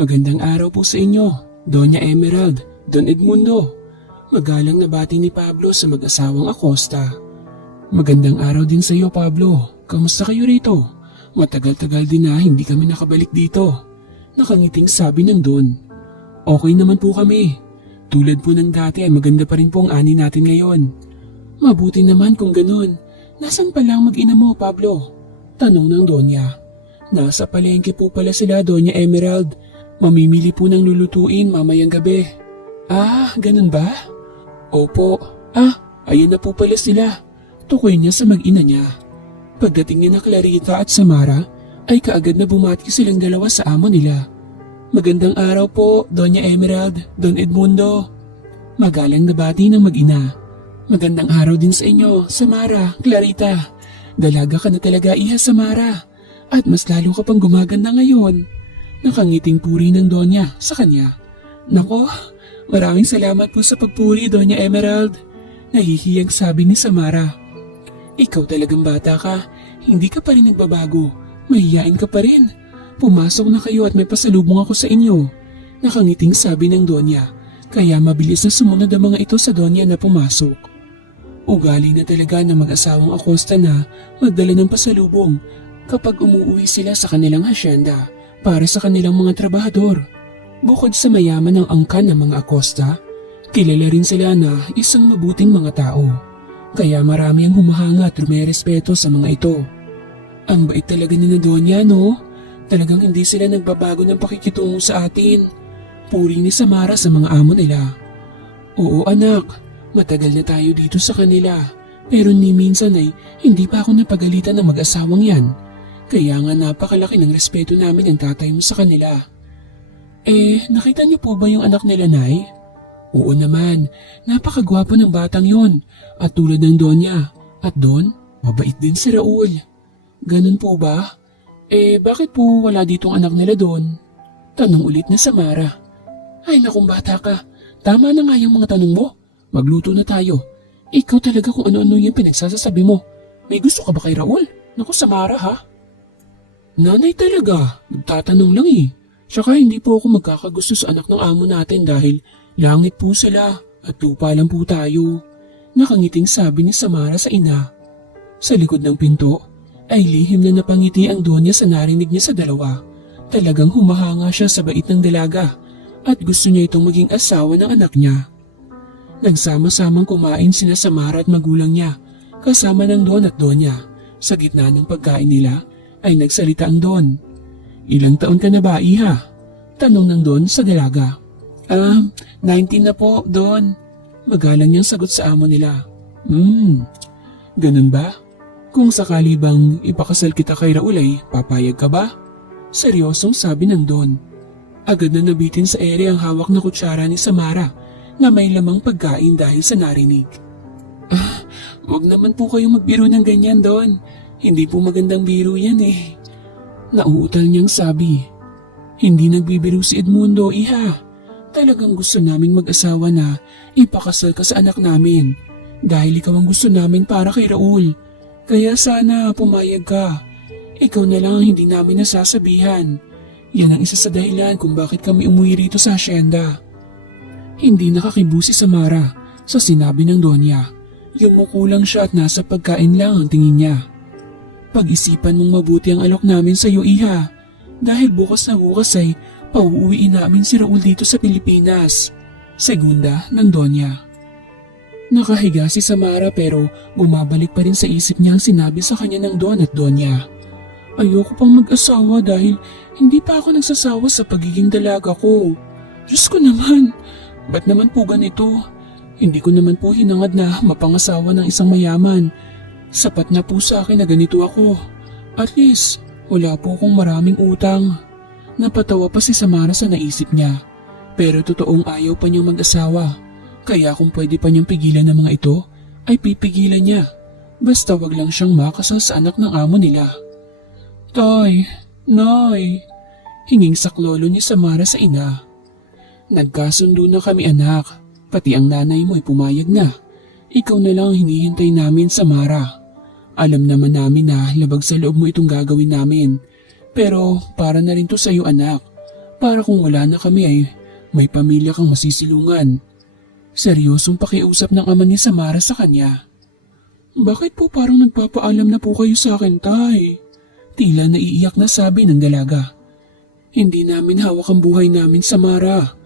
Magandang araw po sa inyo, Doña Emerald, Don Edmundo. Magalang na bati ni Pablo sa mag-asawang Acosta. Magandang araw din sa iyo, Pablo. Kamusta kayo rito? Matagal-tagal din na hindi kami nakabalik dito. Nakangiting sabi ng Don. Okay naman po kami. Tulad po ng dati ay maganda pa rin po ang ani natin ngayon. Mabuti naman kung ganun. Nasaan pa lang mag-ina mo, Pablo? Tanong ng Donya. Nasa palengke po pala sila, Doña Emerald. Mamimili po ng lulutuin mamayang gabi. Ah, ganun ba? Opo. Ayan na po pala sila. Tukoy niya sa mag-ina niya. Pagdating niya na Clarita at Samara, ay kaagad na bumati silang dalawa sa amo nila. Magandang araw po, Doña Emerald, Don Edmundo. Magalang na bati ng mag-ina. Magandang araw din sa inyo, Samara, Clarita. Dalaga ka na talaga, Iha Samara. At mas lalo ka pang gumaganda ngayon. Nakangiting puri ng Donya sa kanya. Nako, maraming salamat po sa pagpuri, Doña Emerald. Nahihiyang sabi ni Samara. Ikaw talagang bata ka, hindi ka pa rin nagbabago. Mahiyain ka pa rin. Pumasok na kayo at may pasalubong ako sa inyo. Nakangiting sabi ng Donya, kaya mabilis na sumunod ang mga ito sa Donya na pumasok. Ugali na talaga ng mag-asawang Acosta na magdala ng pasalubong kapag umuwi sila sa kanilang hasyenda para sa kanilang mga trabahador. Bukod sa mayaman ng angkan ng mga Acosta, kilala rin sila na isang mabuting mga tao. Kaya marami ang humahanga at rumerespeto sa mga ito. Ang bait talaga ni Donya, no? Talagang hindi sila nagbabago ng pakikitungo sa atin. Puri ni Samara sa mga amo nila. Oo anak, matagal na tayo dito sa kanila. Pero ni minsan ay hindi pa ako napagalitan ng mag-asawang yan. Kaya nga napakalaki ng respeto namin ang tatay mo sa kanila. Nakita niyo po ba yung anak nila, Nay? Oo naman, napakagwapo ng batang yon. At tulad ng Donya. At Don, mabait din si Raul. Ganun po ba? Bakit po wala ditong anak nila Don? Tanong ulit ni Samara. Ay nakong bata ka, tama na nga yung mga tanong mo. Magluto na tayo. Ikaw talaga kung ano-ano yung pinagsasasabi mo. May gusto ka ba kay Raul? Naku Samara ha? Nanay talaga, nagtatanong lang eh. Tsaka hindi po ako magkakagusto sa anak ng amo natin dahil langit po sila at lupa lang po tayo. Nakangiting sabi ni Samara sa ina. Sa likod ng pinto ay lihim na napangiti ang Donya sa narinig niya sa dalawa. Talagang humahanga siya sa bait ng dalaga at gusto niya itong maging asawa ng anak niya. Nagsama-samang kumain sina Samara at magulang niya kasama ng Don at Donya. Sa gitna ng pagkain nila ay nagsalita ang Don. Ilang taon ka na ba, Iha? Tanong ng Don sa dalaga. 19 na po, Don. Magalang niyang sagot sa amo nila. Ganun ba? Kung sakali bang ipakasal kita kay Raul ay papayag ka ba? Seryosong sabi ng Don. Agad na nabitin sa ere ang hawak na kutsara ni Samara na may lamang pagkain dahil sa narinig. Wag naman po kayong magbiro ng ganyan, Don. Hindi po magandang biro yan eh. Nauutal niyang sabi. Hindi nagbibiro si Edmundo, Iha. Talagang gusto naming mag-asawa na ipakasal ka sa anak namin. Dahil ikaw ang gusto namin para kay Raul. Kaya sana pumayag ka. Ikaw na lang ang hindi namin nasasabihan. Yan ang isa sa dahilan kung bakit kami umuwi rito sa asyenda. Hindi nakakibusi si Samara sa sinabi ng Donya. Yumuko lang siya at nasa pagkain lang ang tingin niya. Pag-isipan mong mabuti ang alok namin sa iyo, Iha. Dahil bukas na bukas ay pauuwiin namin si Raul dito sa Pilipinas. Segunda ng Donya. Nakahiga si Samara pero bumabalik pa rin sa isip niya ang sinabi sa kanya ng Don at Donya. Ayoko pang mag-asawa dahil hindi pa ako nagsasawa sa pagiging dalaga ko. Diyos ko naman, ba't naman po ganito? Hindi ko naman po hinangad na mapangasawa ng isang mayaman. Sapat na po sa akin na ganito ako. At least, wala po akong maraming utang. Napatawa pa si Samara sa naisip niya. Pero totoong ayaw pa niyang mag-asawa. Kaya kung pwede pa niyang pigilan ng mga ito, ay pipigilan niya. Basta wag lang siyang makasal sa anak ng amo nila. Tay, Nay, hinging saklolo ni Samara sa ina. Nagkasundo na kami anak, pati ang nanay mo ay pumayag na. Ikaw na lang hinihintay namin, Samara. Alam naman namin na labag sa loob mo itong gagawin namin. Pero para na rin to sa iyo anak. Para kung wala na kami ay may pamilya kang masisilungan. Seryosong pakiusap ng ama ni Samara sa kanya. Bakit po parang nagpapaalam na po kayo sa akin, Tay? Tila naiiyak na sabi ng dalaga. Hindi namin hawak ang buhay namin, Samara.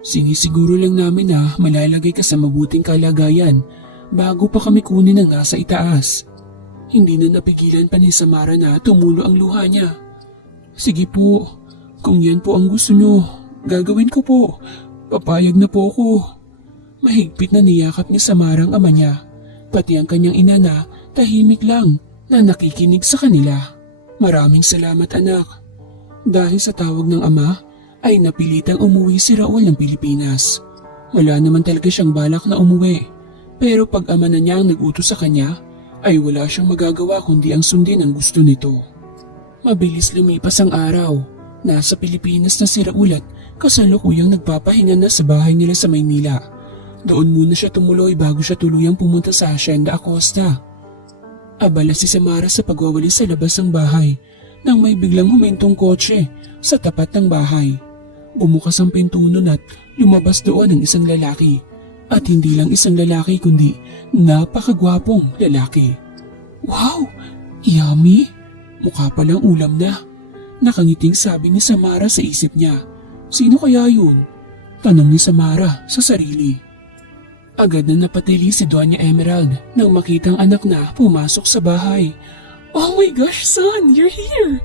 Sinisiguro lang namin na malalagay ka sa mabuting kalagayan bago pa kami kunin ang nasa itaas. Hindi na napigilan pa ni Samara na tumulo ang luha niya. Sige po, kung yan po ang gusto nyo, gagawin ko po. Papayag na po ako. Mahigpit na niyakap ni Samara ang ama niya, pati ang kanyang ina na tahimik lang na nakikinig sa kanila. Maraming salamat anak. Dahil sa tawag ng ama, ay napilitang umuwi si Raul ng Pilipinas. Wala naman talaga siyang balak na umuwi. Pero pag ama na niya ang nag-utos sa kanya, ay wala siyang magagawa kundi ang sundin ang gusto nito. Mabilis lumipas ang araw. Nasa Pilipinas na si Raul at kasalukuyang nagpapahinga na sa bahay nila sa Maynila. Doon muna siya tumuloy bago siya tuluyang pumunta sa Hacienda Acosta. Abala si Samara sa pagwawalis sa labas ng bahay nang may biglang humintong kotse sa tapat ng bahay. Bumukas ang pinto nun at lumabas doon ang isang lalaki. At hindi lang isang lalaki kundi napakagwapong lalaki. Wow! Yummy! Mukha palang ulam na. Nakangiting sabi ni Samara sa isip niya. Sino kaya yun? Tanong ni Samara sa sarili. Agad na napatili si Doña Emerald nang makitang anak na pumasok sa bahay. Oh my gosh, son! You're here!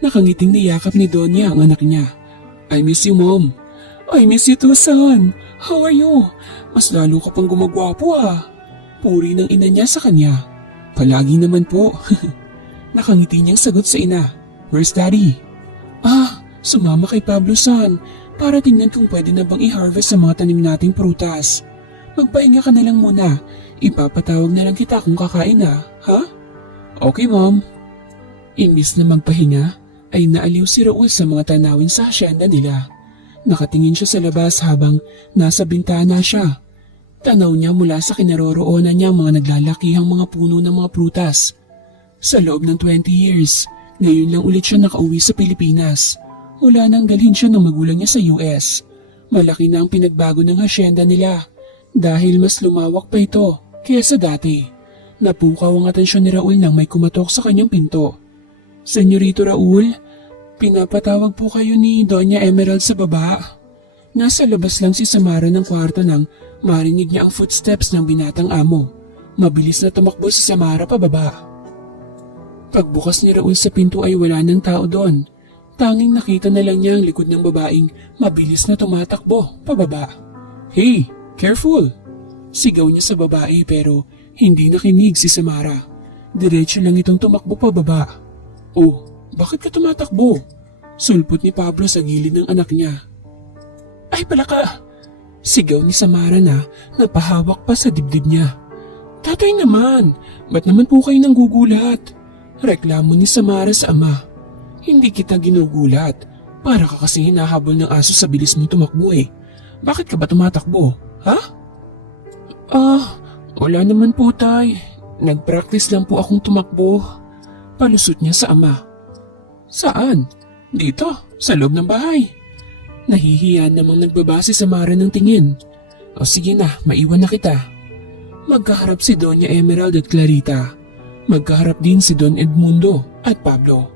Nakangiting niyakap ni Doña ang anak niya. I miss you, Mom. I miss you too, son. How are you? Mas lalo ka pang gumagwapo ah. Puri ng ina niya sa kanya. Palagi naman po. Nakangiti niyang sagot sa ina. Where's Daddy? Sumama kay Pablo, son. Para tingnan kung pwede na bang i-harvest sa mga tanim nating prutas. Magpahinga ka na lang muna. Ipapatawag na lang kita kung kakain na, ha? Okay, Mom. Imbis na magpahinga, ay naaliw si Raul sa mga tanawin sa hacienda nila. Nakatingin siya sa labas habang nasa bintana siya. Tanaw niya mula sa kinaroroonan niya mga naglalakihang mga puno ng mga prutas. Sa loob ng 20 years, ngayon lang ulit siya nakauwi sa Pilipinas. Wala nang dalhin siya ng magulang niya sa US. Malaki na ang pinagbago ng hacienda nila dahil mas lumawak pa ito kaysa dati. Napukaw ang atensyon ni Raul nang may kumatok sa kanyang pinto. Senyorito Raul, pinapatawag po kayo ni Doña Emerald sa baba. Nasa labas lang si Samara ng kwarto nang marinig niya ang footsteps ng binatang amo. Mabilis na tumakbo si Samara pababa. Pagbukas ni Raul sa pinto ay wala ng tao doon. Tanging nakita na lang niya ang likod ng babaeng mabilis na tumatakbo pababa. Hey, careful! Sigaw niya sa babae pero hindi nakinig si Samara. Diretso lang itong tumakbo pababa. Oh, bakit ka tumatakbo? Sulpot ni Pablo sa gilid ng anak niya. Ay palaka! Sigaw ni Samara na napahawak pa sa dibdib niya. Tatay naman, ba't naman po kayo nang gugulat? Reklamo ni Samara sa ama. Hindi kita ginugulat. Para ka kasi hinahabol ng aso sa bilis mong tumakbo eh. Bakit ka ba tumatakbo? Ha? Wala naman po tay. Nag-practice lang po akong tumakbo. Palusot niya sa ama. Saan? Dito, sa loob ng bahay. Nahihiya namang nagbabase sa Samara ng tingin. O sige na, maiwan na kita. Magkaharap si Doña Emerald at Clarita. Magkaharap din si Don Edmundo at Pablo.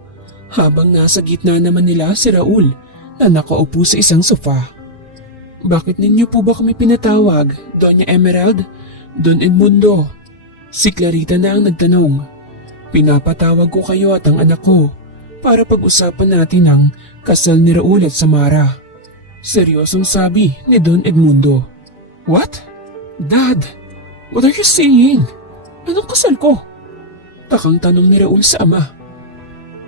Habang nasa gitna naman nila si Raul na nakaupo sa isang sofa. Bakit ninyo po ba kami pinatawag, Doña Emerald? Don Edmundo. Si Clarita na ang nagtanong. Pinapatawag ko kayo at ang anak ko para pag-usapan natin ang kasal ni Raul at Samara. Seryosong sabi ni Don Edmundo. What? Dad, what are you saying? Anong kasal ko? Takang tanong ni Raul sa ama.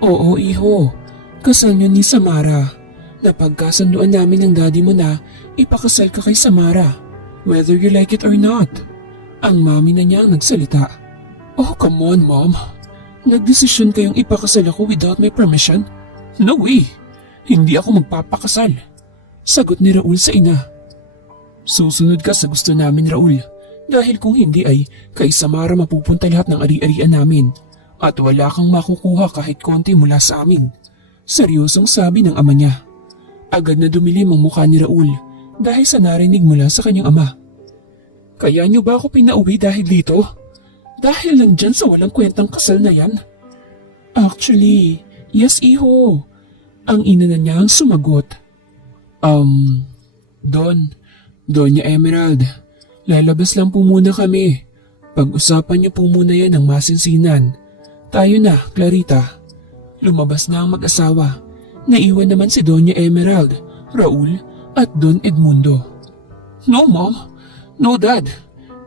Oo, iho. Kasal niyo ni Samara. Napagkasunduan namin ng daddy mo na ipakasal ka kay Samara, whether you like it or not. Ang mami na niya ang nagsalita. Oh, come on, Mom. Nagdesisyon kayong ipakasal ako without my permission? No way. Hindi ako magpapakasal. Sagot ni Raul sa ina. Susunod ka sa gusto namin, Raul. Dahil kung hindi ay kay Samara mapupunta lahat ng ari-arian namin at wala kang makukuha kahit konti mula sa amin. Seryosong sabi ng ama niya. Agad na dumilim ang mukha ni Raul dahil sa narinig mula sa kanyang ama. Kaya niyo ba ako pinauwi dahil dito? Dahil lang dyan sa walang kwentang kasal na yan? Actually, yes iho. Ang ina na niya ang sumagot. Doña Emerald, lalabas lang po muna kami. Pag-usapan niyo po muna yan ng masinsinan. Tayo na, Clarita. Lumabas na ang mag-asawa. Naiwan naman si Doña Emerald, Raul at Don Edmundo. No, Mom. No, Dad.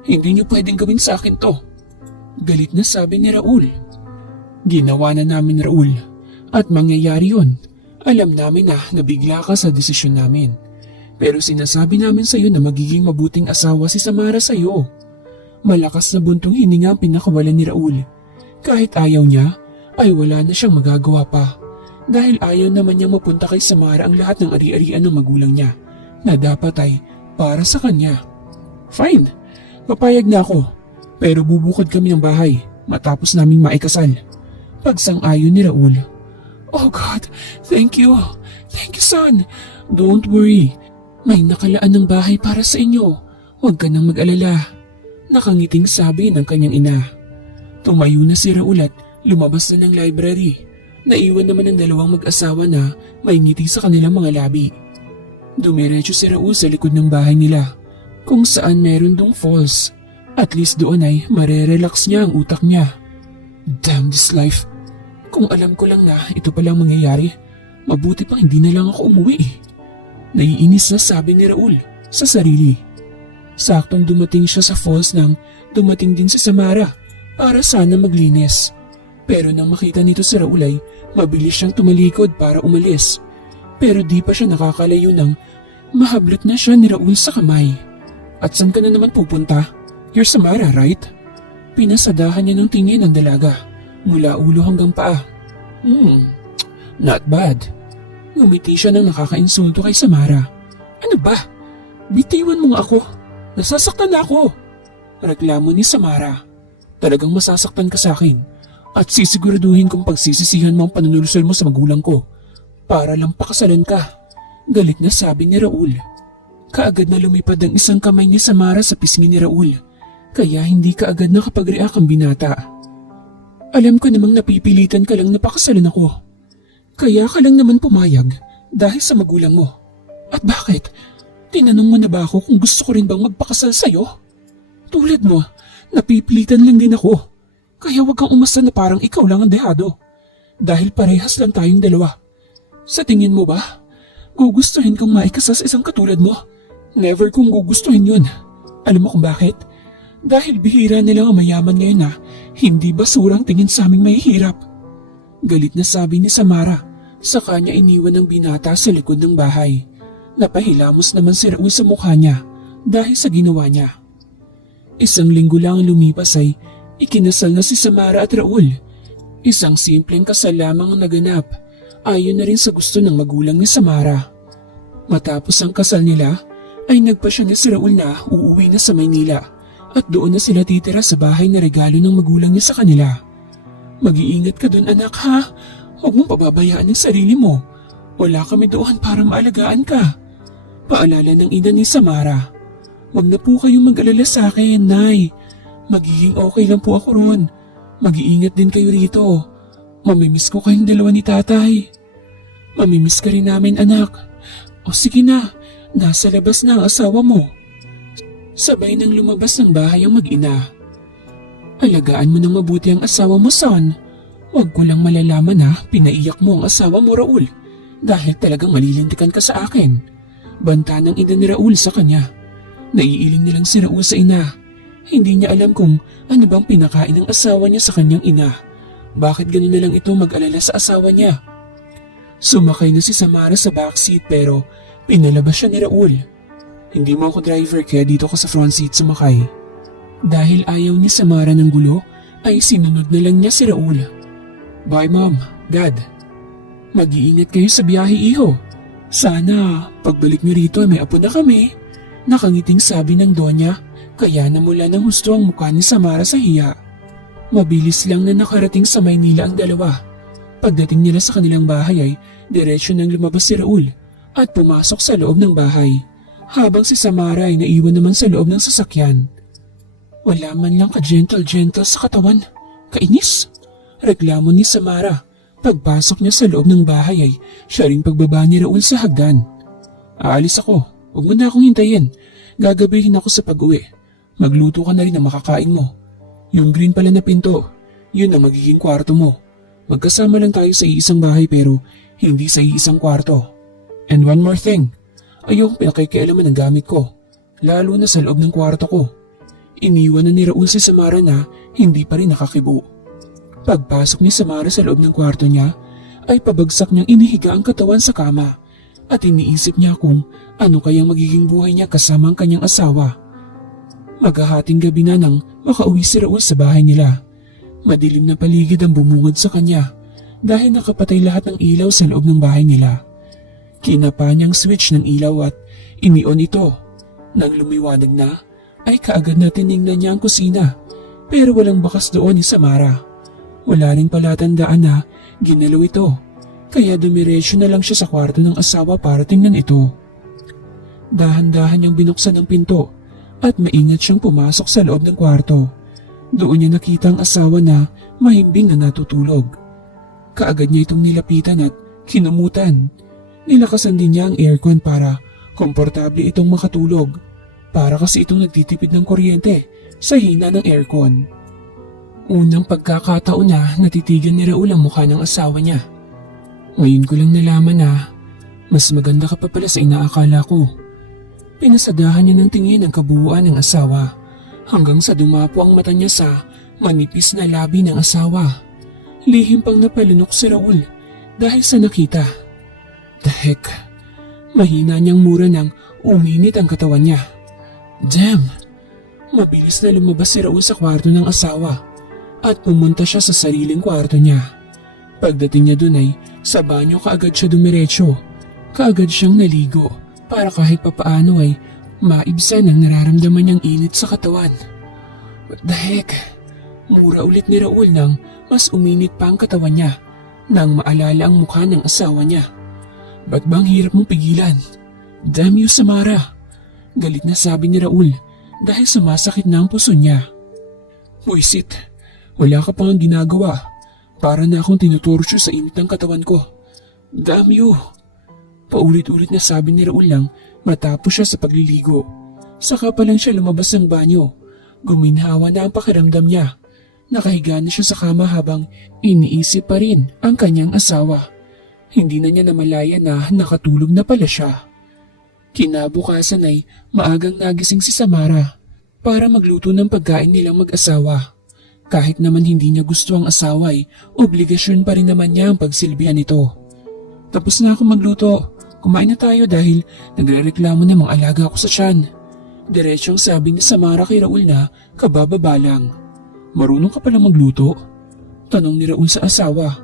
Hindi niyo pwedeng gawin sa akin to. Galit na sabi ni Raul. Ginawa na namin, Raul. At mangyayari yun. Alam namin na nabigla ka sa desisyon namin. Pero sinasabi namin sa iyo na magiging mabuting asawa si Samara sa iyo. Malakas na buntong hininga ang pinakawalan ni Raul. Kahit ayaw niya, ay wala na siyang magagawa pa. Dahil ayaw naman niya mapunta kay Samara ang lahat ng ari-arian ng magulang niya na dapat ay para sa kanya. Fine, papayag na ako. Pero bubukod kami ng bahay matapos naming maikasal. Pagsang-ayon ni Raul. Oh God, thank you. Thank you, son. Don't worry. May nakalaan ng bahay para sa inyo. Huwag ka nang mag-alala. Nakangiting sabi ng kanyang ina. Tumayo na si Raul at lumabas na ng library. Naiwan naman ng dalawang mag-asawa na may ngiti sa kanilang mga labi. Dumiretso si Raul sa likod ng bahay nila kung saan meron dong falls. At least doon ay marerelax niya ang utak niya. Damn this life. Kung alam ko lang na ito palang mangyayari, mabuti pang hindi na lang ako umuwi eh. Naiinis na sabi ni Raul sa sarili. Saktong dumating siya sa falls nang dumating din si Samara para sana maglinis. Pero nang makita nito si Raul ay mabilis siyang tumalikod para umalis. Pero di pa siya nakakalayo nang mahablot na siya ni Raul sa kamay. At saan ka na naman pupunta? You're Samara, right? Pinasadahan niya ng tingin ang dalaga mula ulo hanggang paa. Not bad. Ngumiti siya nang nakakainsulto kay Samara. Ano ba? Bitiwan mo nga ako. Nasasaktan na ako. Reklamo ni Samara. Talagang masasaktan ka sa akin at sisiguraduhin kong pagsisisihan mo ang panunulusol mo sa magulang ko para lang pakasalan ka. Galit na sabi ni Raul. Kaagad na lumipad ang isang kamay ni Samara sa pisngi ni Raul kaya hindi kaagad nakapag-react ang binata. Alam ko namang napipilitan ka lang na pakasalan ako. Kaya ka lang naman pumayag dahil sa magulang mo. At bakit? Tinanong mo na ba ako kung gusto ko rin bang magpakasal sa'yo? Tulad mo, napipilitan lang din ako. Kaya wag kang umasa na parang ikaw lang ang dehado. Dahil parehas lang tayong dalawa. Sa tingin mo ba, gugustuhin kong maikasal sa isang katulad mo? Never kong gugustuhin yun. Alam mo kung bakit? Dahil bihira nilang ang mayaman ngayon na hindi basurang tingin sa aming mahihirap. Galit na sabi ni Samara. Sa kanya iniwan ng binata sa likod ng bahay. Napahilamos naman si Raul sa mukha niya dahil sa ginawa niya. Isang linggo lang lumipas ay ikinasal na si Samara at Raul. Isang simpleng kasal lamang ang naganap. Ayon na rin sa gusto ng magulang ni Samara. Matapos ang kasal nila ay nagpasya na si Raul na uuwi na sa Maynila at doon na sila titira sa bahay na regalo ng magulang niya sa kanila. Mag-iingat ka doon anak ha. Huwag mong pababayaan ang sarili mo. Wala kami doon para maalagaan ka. Paalala ng ina ni Samara. Huwag na po kayong mag-alala sa akin, Nay. Magiging okay lang po ako ron. Mag-iingat din kayo rito. Mamimiss ko kayong dalawa ni tatay. Mamimiss ka rin namin anak. O sige na, nasa labas na ang asawa mo. Sabay nang lumabas ng bahay ang mag-ina. Alagaan mo ng mabuti ang asawa mo, son. Huwag ko lang malalaman na pinaiyak mo ang asawa mo, Raul. Dahil talagang malilintikan ka sa akin. Banta ng ina ni Raul sa kanya. Naiiling nilang si Raul sa ina. Hindi niya alam kung ano bang pinakain ng asawa niya sa kanyang ina. Bakit gano'n na lang ito mag-alala sa asawa niya? Sumakay na si Samara sa backseat pero pinalabas siya ni Raul. Hindi mo ako driver kaya dito ka sa front seat sumakay. Dahil ayaw ni Samara ng gulo ay sinunod na lang niya si Raul. Bye Mom, Dad. Mag-iingat kayo sa biyahe iho. Sana pagbalik niyo rito ay may apo na kami. Nakangiting sabi ng Donya kaya namula ng husto ang mukha ni Samara sa hiya. Mabilis lang na nakarating sa Maynila ang dalawa. Pagdating nila sa kanilang bahay ay diretsyo nang lumabas si Raul at pumasok sa loob ng bahay, habang si Samara ay naiwan naman sa loob ng sasakyan. Wala man lang ka-gentle-gentle sa katawan. Kainis! Reklamo ni Samara. Pagpasok niya sa loob ng bahay ay siya ring pagbaba ni Raul sa hagdan. Aalis ako. Huwag mo na akong hintayin. Gagabihin ako sa pag-uwi. Magluto ka na rin ang makakain mo. Yung green pala na pinto, yun ang magiging kwarto mo. Magkasama lang tayo sa iisang bahay pero hindi sa iisang kwarto. And one more thing, ayokong pinakikialaman ng gamit ko, lalo na sa loob ng kwarto ko. Iniwan na ni Raul si Samara na hindi pa rin nakakibo. Pagpasok ni Samara sa loob ng kwarto niya, ay pabagsak niyang inihiga ang katawan sa kama at iniisip niya kung ano kayang magiging buhay niya kasama ang kanyang asawa. Maghahating gabi na nang makauwi si Raul sa bahay nila. Madilim na paligid ang bumungad sa kanya dahil nakapatay lahat ng ilaw sa loob ng bahay nila. Kinapa niyang switch ng ilaw at ini-on ito. Nang lumiwanag na, ay kaagad na tiningnan niya ang kusina pero walang bakas doon ni Samara. Wala ring palatandaan na ginalaw ito kaya dumiretso na lang siya sa kwarto ng asawa para tingnan ito. Dahan-dahan niyang binuksan ang pinto at maingat siyang pumasok sa loob ng kwarto. Doon niya nakita ang asawa na mahimbing na natutulog. Kaagad niya itong nilapitan at kinumutan. Nilakasan din niya ang aircon para komportable itong makatulog. Para kasi itong nagtitipid ng kuryente sa hina ng aircon. Unang pagkakataon na natitigan ni Raul ang mukha ng asawa niya. Ngayon ko lang nalaman na mas maganda ka pa pala sa inaakala ko. Pinasadahan niya ng tingin ang kabuuan ng asawa hanggang sa dumapo ang mata niya sa manipis na labi ng asawa. Lihim pang napalunok si Raul dahil sa nakita. The heck? Mahina niyang mura nang uminit ang katawan niya. Damn! Mabilis na lumabas si Raul sa kwarto ng asawa at pumunta siya sa sariling kwarto niya. Pagdating niya dun ay sa banyo kaagad siya dumiretso. Kaagad siyang naligo para kahit papaano ay maibsan ang nararamdaman niyang init sa katawan. What the heck? Mura ulit ni Raul nang mas uminit pa ang katawan niya nang maalala ang mukha ng asawa niya. Ba't bang hirap mong pigilan? Damn you, Samara! Galit na sabi ni Raul dahil sumasakit na ang puso niya. Buisit, wala ka pang ginagawa. Para na akong tinutorture sa init ng katawan ko. Damn you! Paulit-ulit na sabi ni Raul lang matapos siya sa pagliligo. Saka pa lang siya lumabas ng banyo. Guminhawa na ang pakiramdam niya. Nakahiga na siya sa kama habang iniisip pa rin ang kanyang asawa. Hindi na niya namalaya na nakatulog na pala siya. Kinabukasan ay maagang nagising si Samara para magluto ng pagkain nilang mag-asawa. Kahit naman hindi niya gusto ang asawa ay obligasyon pa rin naman niya ang pagsilbihan nito. Tapos na ako magluto. Kumain na tayo dahil nagrereklamo na mga alaga ako sa tiyan. Diretsyong sabi ni Samara kay Raul na kabababa lang. Marunong ka palang magluto? Tanong ni Raul sa asawa.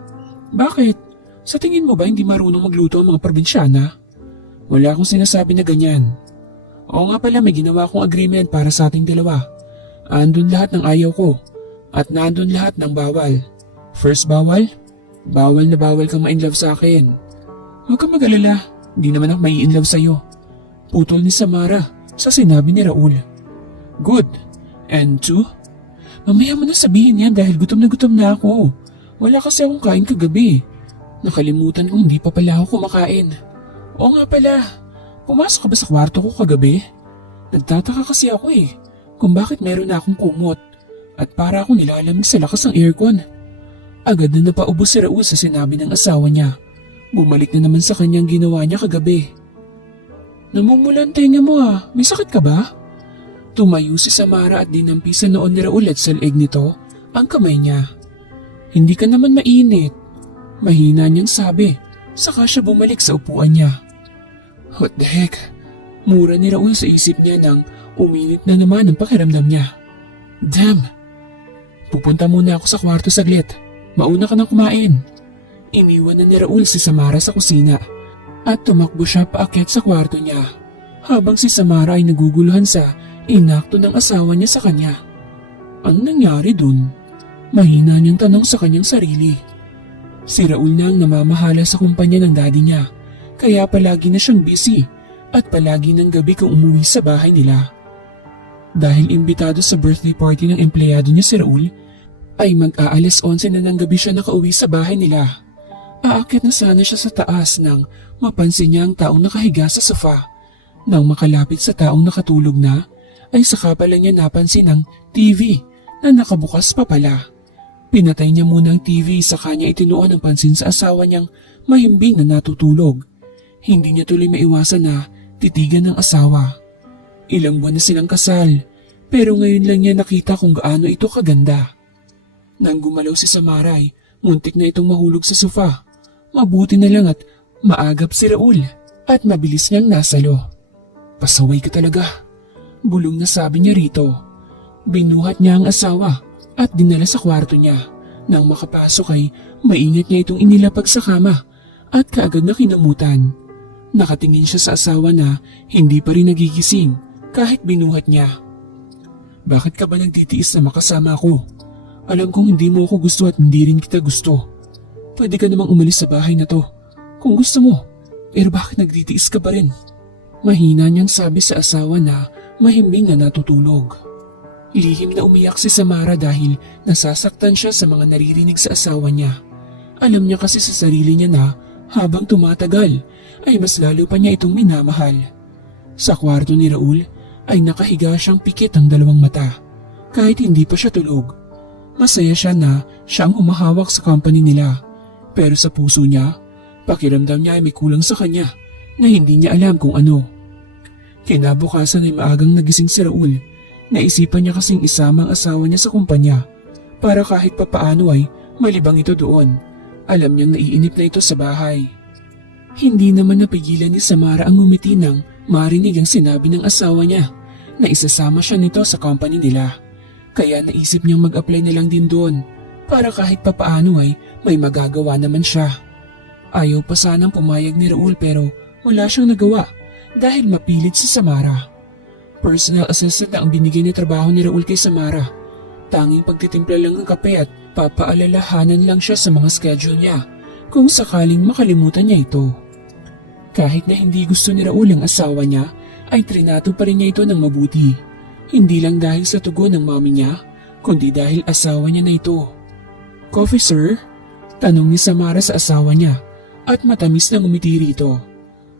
Bakit? Sa tingin mo ba hindi marunong magluto ang mga probinsyana? Wala akong sinasabi na ganyan. Oo nga pala, may ginawa akong agreement para sa ating dalawa. Andun lahat ng ayaw ko. At nandun lahat ng bawal. First bawal? Bawal na bawal kang ma-inlove sa akin. Huwag kang mag-alala, hindi naman ako mai-inlove sa'yo. Putol ni Samara sa sinabi ni Raul. Good. And two? Mamaya mo na sabihin yan dahil gutom na ako. Wala kasi akong kain kagabi. Nakalimutan kong hindi pa pala ako kumakain. Oo nga pala, pumasok ka ba sa kwarto ko kagabi? Nagtataka kasi ako kung bakit meron na akong kumot. At para akong nilalamig sa lakas ng aircon. Agad na napaubos si Raul sa sinabi ng asawa niya. Bumalik na naman sa kanyang ginawa niya kagabi. Namumulan tenga mo may sakit ka ba? Tumayo si Samara at dinampisan noon ni Raul at sa leeg nito ang kamay niya. Hindi ka naman mainit. Mahina niyang sabi, saka siya bumalik sa upuan niya. What the heck? Mura ni Raul sa isip niya nang uminit na naman ang pakiramdam niya. Damn! Pupunta muna ako sa kwarto saglit. Mauna ka nang kumain. Iniwan na ni Raul si Samara sa kusina at tumakbo siya paakyat sa kwarto niya habang si Samara ay naguguluhan sa inakto ng asawa niya sa kanya. Ano nangyari dun? Mahina niyang tanong sa kanyang sarili. Si Raul na ang namamahala sa kumpanya ng daddy niya kaya palagi na siyang busy at palagi ng gabi kung umuwi sa bahay nila. Dahil imbitado sa birthday party ng empleyado niya si Raul, ay mag-aalas 11 na ng gabi siya nakauwi sa bahay nila. Aakyat na sana siya sa taas nang mapansin niya ang taong nakahiga sa sofa. Nang makalapit sa taong nakatulog na, ay saka pala niya napansin ang TV na nakabukas pa pala. Pinatay niya muna ang TV saka niya itinuan ang pansin sa asawa niyang mahimbing na natutulog. Hindi niya tuloy maiwasan na titigan ng asawa. Ilang buwan na silang kasal, pero ngayon lang niya nakita kung gaano ito kaganda. Nang gumalaw si Samara ay muntik na itong mahulog sa sofa. Mabuti na lang at maagap si Raul at mabilis niyang nasalo. Pasaway ka talaga, bulong na sabi niya rito. Binuhat niya ang asawa at dinala sa kwarto niya. Nang makapasok ay maingat niya itong inilapag sa kama at kaagad na kinamutan. Nakatingin siya sa asawa na hindi pa rin nagigising kahit binuhat niya. Bakit ka ba nagtitiis na makasama ko? Alam kong hindi mo ako gusto at hindi rin kita gusto. Pwede ka namang umalis sa bahay na to kung gusto mo, pero bakit nagtitiis ka pa rin? Mahina niyang sabi sa asawa na mahimbing na natutulog. Lihim na umiyak si Samara dahil nasasaktan siya sa mga naririnig sa asawa niya. Alam niya kasi sa sarili niya na habang tumatagal ay mas lalo pa niya itong minamahal. Sa kwarto ni Raul ay nakahiga siyang pikit ang dalawang mata kahit hindi pa siya tulog. Masaya siya na siya ang humahawak sa company nila, pero sa puso niya, pakiramdam niya ay may kulang sa kanya na hindi niya alam kung ano. Kinabukasan ay maagang nagising si Raul. Naisipan niya kasing isama ang asawa niya sa kumpanya para kahit papaano ay malibang ito doon. Alam niyang naiinip na ito sa bahay. Hindi naman napigilan ni Samara ang ngumiti nang marinig ang sinabi ng asawa niya na isasama siya nito sa company nila. Kaya naisip niyang mag-apply na lang din doon para kahit papaano ay may magagawa naman siya. Ayaw pa sanang pumayag ni Raul pero wala siyang nagawa dahil mapilit si Samara. Personal assistant na ang binigay na trabaho ni Raul kay Samara. Tanging pagtitimpla lang ng kape at papaalalahanan lang siya sa mga schedule niya kung sakaling makalimutan niya ito. Kahit na hindi gusto ni Raul ang asawa niya, ay trinato pa rin niya ito ng mabuti. Hindi lang dahil sa tugon ng mami niya, kundi dahil asawa niya na ito. Coffee sir? Tanong ni Samara sa asawa niya at matamis na ngumiti rito.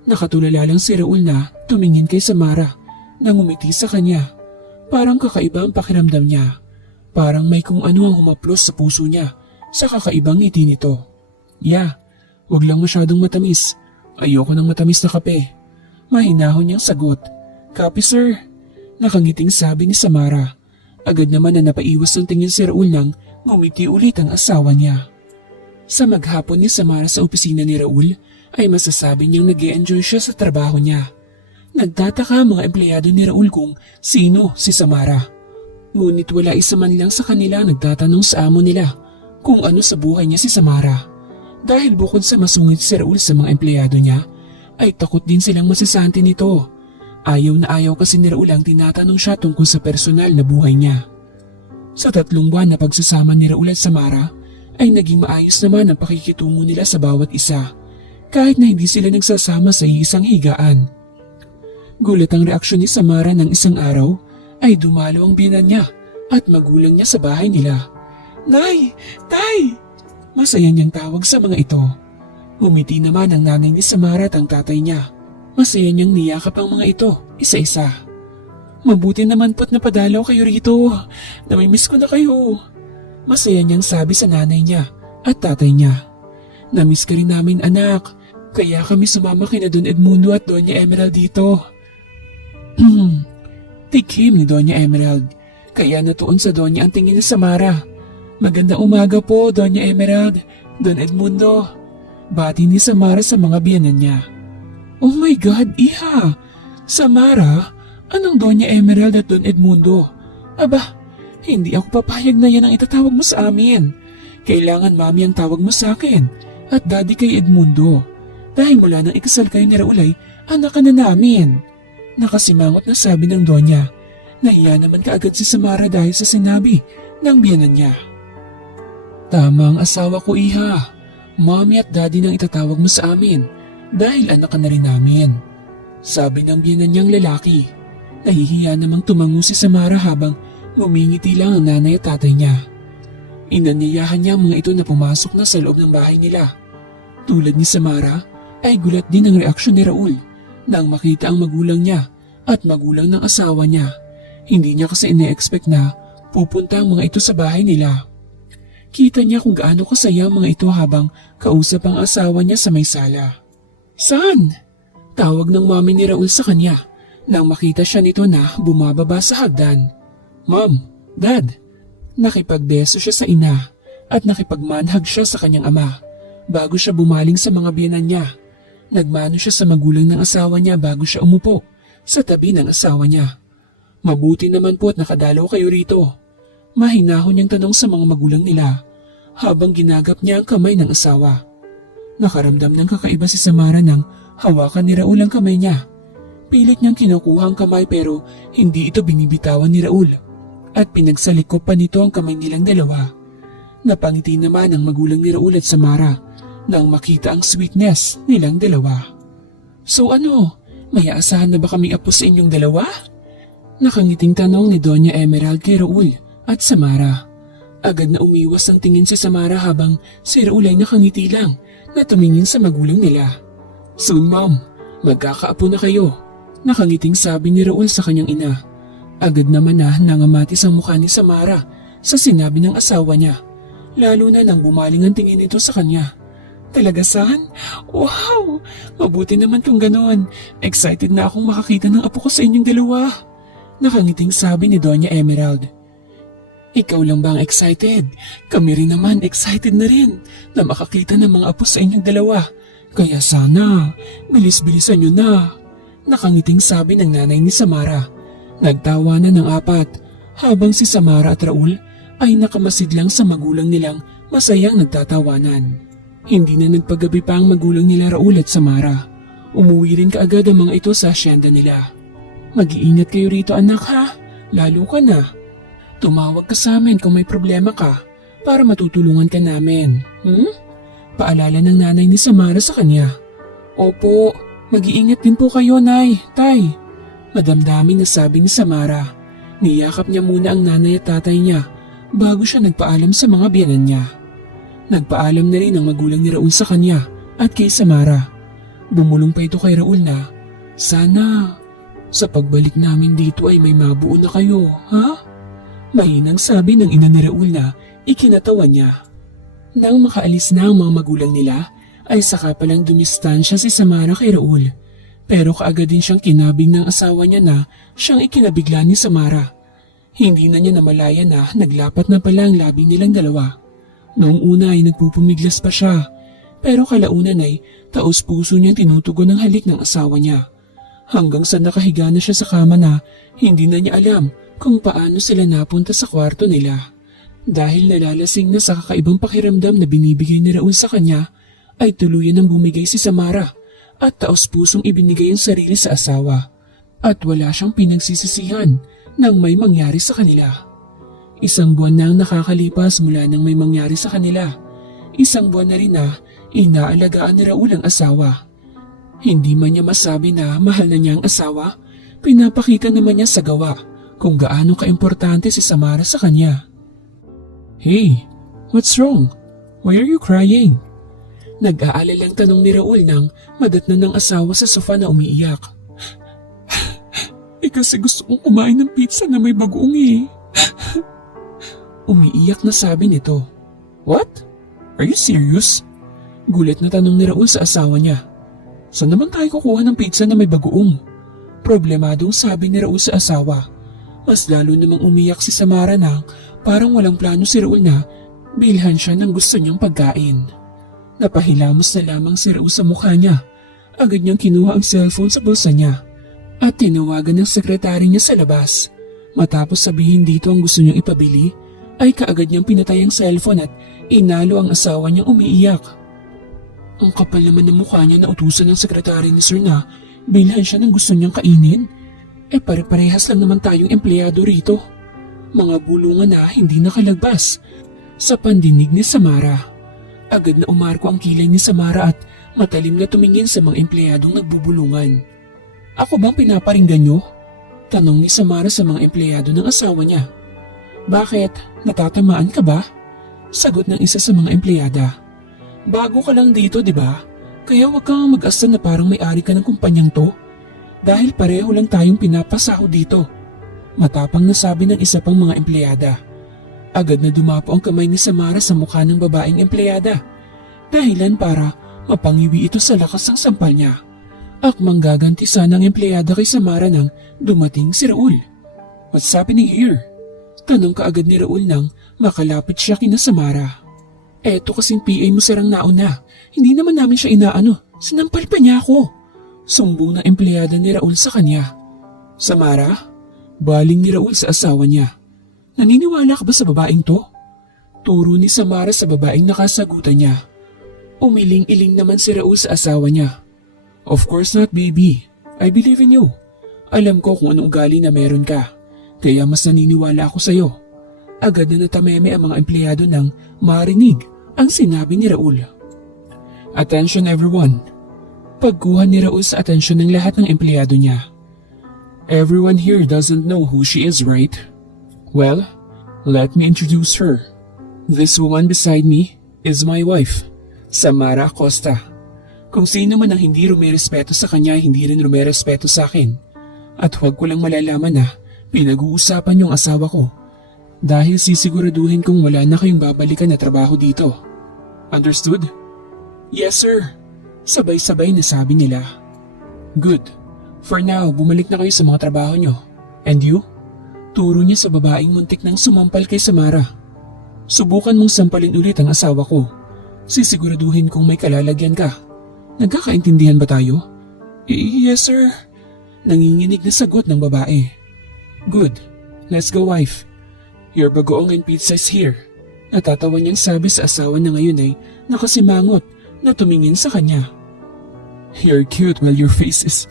Nakatulala lang si Raul na tumingin kay Samara na ngumiti sa kanya. Parang kakaiba ang pakiramdam niya. Parang may kung ano ang humaplos sa puso niya sa kakaibang ngiti nito. Wag lang masyadong matamis. Ayoko ng matamis na kape. Mahinahon niyang sagot. Copy sir. Nakangiting sabi ni Samara. Agad naman na napaiwas ng tingin si Raul nang ngumiti ulit ang asawa niya. Sa maghapon ni Samara sa opisina ni Raul ay masasabi niyang nag-e-enjoy siya sa trabaho niya. Nagtataka ang mga empleyado ni Raul kung sino si Samara. Ngunit wala isa man lang sa kanila nagtatanong sa amo nila kung ano sa buhay niya si Samara. Dahil bukod sa masungit si Raul sa mga empleyado niya, ay takot din silang masisanti nito. Ayaw na ayaw kasi ni Raul ang tinatanong siya tungkol sa personal na buhay niya. Sa 3 buwan na pagsasama ni Raul at Samara, ay naging maayos naman ang pakikitungo nila sa bawat isa, kahit na hindi sila nagsasama sa isang higaan. Gulat ang reaksyon ni Samara ng isang araw, ay dumalo ang biyenan niya at magulang niya sa bahay nila. Nay! Tay! Masaya niyang tawag sa mga ito. Ngumiti naman ang nanay ni Samara at ang tatay niya. Masaya niyang niyakap ang mga ito, isa-isa. Mabuti naman po't napadalaw kayo rito. Namimiss ko na kayo. Masaya niyang sabi sa nanay niya at tatay niya. Namiss ka rin namin anak, kaya kami sumama kina Don Edmundo at Doña Emerald dito. Tikim ni Doña Emerald, kaya natuon sa Doña ang tingin ni Samara. Magandang umaga po, Doña Emerald, Don Edmundo. Bati ni Samara sa mga biyenan niya. Oh my God, iha! Samara, anong Doña Emerald at Don Edmundo? Aba, hindi ako papayag na yan ang itatawag mo sa amin. Kailangan mami ang tawag mo sa akin at daddy kay Edmundo. Dahil mula nang ikasal kayo ni Raul ay anak ka na namin. Nakasimangot na sabi ng Donya. Nahiya naman kaagad si Samara dahil sa sinabi ng biyenan niya. Tama ang asawa ko, iha. Mommy at daddy nang itatawag mo sa amin dahil anak ka na rin namin. Sabi ng biyenan niyang lalaki. Nahihiya namang tumango si Samara habang ngumingiti lang ang nanay at tatay niya. Inanyayahan niya ang mga ito na pumasok na sa loob ng bahay nila. Tulad ni Samara ay gulat din ang reaksyon ni Raul nang makita ang magulang niya at magulang ng asawa niya. Hindi niya kasi ine-expect na pupunta ang mga ito sa bahay nila. Kita niya kung gaano kasaya ang mga ito habang kausap ang asawa niya sa may sala. "Saan?" Tawag ng mami ni Raul sa kanya nang makita siya nito na bumababa sa hagdan. "Mom, Dad." Nakipagbeso siya sa ina at nakipagmanhag siya sa kanyang ama bago siya bumaling sa mga biyenan niya. Nagmano siya sa magulang ng asawa niya bago siya umupo sa tabi ng asawa niya. "Mabuti naman po at nakadalaw kayo rito." Mahinahon niyang tanong sa mga magulang nila habang ginagap niya ang kamay ng asawa. Nakaramdam ng kakaiba si Samara nang hawakan ni Raul ang kamay niya. Pilit niyang kinukuha ang kamay pero hindi ito binibitawan ni Raul at pinagsalikop pa nito ang kamay nilang dalawa. Napangiti naman ang magulang ni Raul at Samara nang makita ang sweetness nilang dalawa. "So ano, may aasahan na ba kaming apo sa inyong dalawa?" Nakangiting tanong ni Doña Emerald kay Raul at Samara. Agad na umiwas ang tingin si Samara habang si Raul ay nakangiti lang na tumingin sa magulang nila. "Soon, Mom, magkakaapo na kayo," nakangiting sabi ni Raul sa kanyang ina. Agad naman na nangamatis ang mukha ni Samara sa sinabi ng asawa niya, lalo na nang bumaling ang tingin nito sa kanya. "Talaga, son? Wow! Mabuti naman kung ganon. Excited na akong makakita ng apo ko sa inyong dalawa," nakangiting sabi ni Doña Emerald. "Ikaw lang ba ang excited? Kami rin naman excited na rin na makakita ng mga apo sa inyong dalawa. Kaya sana, bilis-bilisan nyo na," nakangiting sabi ng nanay ni Samara. Nagtawanan ng apat habang si Samara at Raul ay nakamasid lang sa magulang nilang masayang nagtatawanan. Hindi na nagpagabi pa ang magulang nila Raul at Samara. Umuwi rin kaagad ang mga ito sa asyenda nila. "Mag-iingat kayo rito, anak, ha? Lalo ka na. Tumawag ka sa amin kung may problema ka para matutulungan ka namin. Paalala ng nanay ni Samara sa kanya. "Opo, mag-iingat din po kayo, Nay, Tay," madamdamin na sabi ni Samara. Niyakap niya muna ang nanay at tatay niya bago siya nagpaalam sa mga biyenan niya. Nagpaalam na rin ang magulang ni Raul sa kanya at kay Samara. Bumulong pa ito kay Raul na, "Sana sa pagbalik namin dito ay may mabuo na kayo, ha?" Mahinang sabi ng ina ni Raul na ikinatawa niya. Nang makaalis na ang mga magulang nila, ay saka palang dumistansya si Samara kay Raul. Pero kaagad din siyang kinabing ng asawa niya na siyang ikinabigla ni Samara. Hindi na niya namalaya na naglapat na pala ang labi nilang dalawa. Noong una ay nagpupumiglas pa siya, pero kalaunan ay taos puso niyang tinutugon ang halik ng asawa niya. Hanggang sa nakahiga na siya sa kama na hindi na niya alam kung paano sila napunta sa kwarto nila. Dahil nalalasing na sa kakaibang pakiramdam na binibigay ni Raul sa kanya, ay tuluyan ng bumigay si Samara at taos pusong ibinigay ang sarili sa asawa. At wala siyang pinagsisisihan nang may mangyari sa kanila. 1 buwan na ang nakakalipas mula nang may mangyari sa kanila. 1 buwan na rin na inaalagaan ni Raul ang asawa. Hindi man niya masabi na mahal na niya ang asawa, pinapakita naman niya sa gawa kung gaano kaimportante si Samara sa kanya. "Hey, what's wrong? Why are you crying?" Nag-aalalang tanong ni Raul nang madatnan ng asawa sa sofa na umiiyak. Kasi gusto kong kumain ng pizza na may bagoong eh." Umiiyak na sabi nito. "What? Are you serious?" Gulat na tanong ni Raul sa asawa niya. "Saan naman tayo kukuha ng pizza na may bagoong?" Problemadong sabi ni Raul sa asawa. Mas lalo namang umiyak si Samara na parang walang plano si Raul na bilhan siya ng gusto niyang pagkain. Napahilamos na lamang si Raul sa mukha niya. Agad niyang kinuha ang cellphone sa bulsa niya at tinawagan ng sekretary niya sa labas. Matapos sabihin dito ang gusto niyang ipabili, ay kaagad niyang pinatay ang cellphone at inalo ang asawa niyang umiiyak. Ang kapal naman ng mukha niya na utusan ng sekretary ni Sir na bilhan siya ng gusto niyang kainin. Pare-parehas lang naman tayong empleyado rito. Mga bulungan na hindi nakalagbas sa pandinig ni Samara. Agad na umarko ang kilay ni Samara at Matalim na tumingin sa mga empleyadong nagbubulungan. Ako bang pinaparinggan nyo? Tanong ni Samara sa mga empleyado ng asawa niya. Bakit? Natatamaan ka ba? Sagot ng isa sa mga empleyada. Bago ka lang dito, di ba? Kaya huwag kang mag-asa na parang may-ari ka ng kumpanyang to. Dahil pareho lang tayong pinapasahod dito. Matapang na sabi ng isa pang mga empleyada. Agad na dumapo ang kamay ni Samara sa mukha ng babaeng empleyada. Dahilan para mapangiwi ito sa lakas ng sampal niya. Akmang gaganti sana ang empleyada kay Samara nang dumating si Raul. What's happening here? Tanong kaagad ni Raul nang makalapit siya kina Samara. Eto kasing PA mo sarang nauna. Hindi naman namin siya inaano. Sinampal pa niya ako. Sumbong na empleyada ni Raul sa kanya. Samara? Baling ni Raul sa asawa niya. Naniniwala ka ba sa babaeng to? Turo ni Samara sa babaeng nakasagutan niya. Umiling-iling naman si Raul sa asawa niya. Of course not, baby. I believe in you. Alam ko kung anong ugali na meron ka. Kaya mas naniniwala ako sa'yo. Agad na natameme ang mga empleyado nang marinig ang sinabi ni Raul. Attention everyone. Pagkuha ni Raul sa atensyon ng lahat ng empleyado niya. Everyone here doesn't know who she is, right? Well, let me introduce her. This woman beside me is my wife, Samara Acosta. Kung sino man ang hindi rumerespeto sa kanya, hindi rin rumerespeto sa akin. At huwag ko lang malalaman na pinag-uusapan yung asawa ko. Dahil sisiguraduhin kong wala na kayong babalikan na trabaho dito. Understood? Yes, sir. Sabay-sabay na sabi nila. Good. For now, bumalik na kayo sa mga trabaho nyo. And you? Turo niya sa babaeng muntik nang sumampal kay Samara. Subukan mong sampalin ulit ang asawa ko. Sisiguraduhin kong may kalalagyan ka. Nagkakaintindihan ba tayo? Yes, sir. Nanginginig na sagot ng babae. Good. Let's go, wife. Your bagoong and pizza is here. Natatawa niyang sabi sa asawa na ngayon ay nakasimangot na tumingin sa kanya. You're cute while your face is...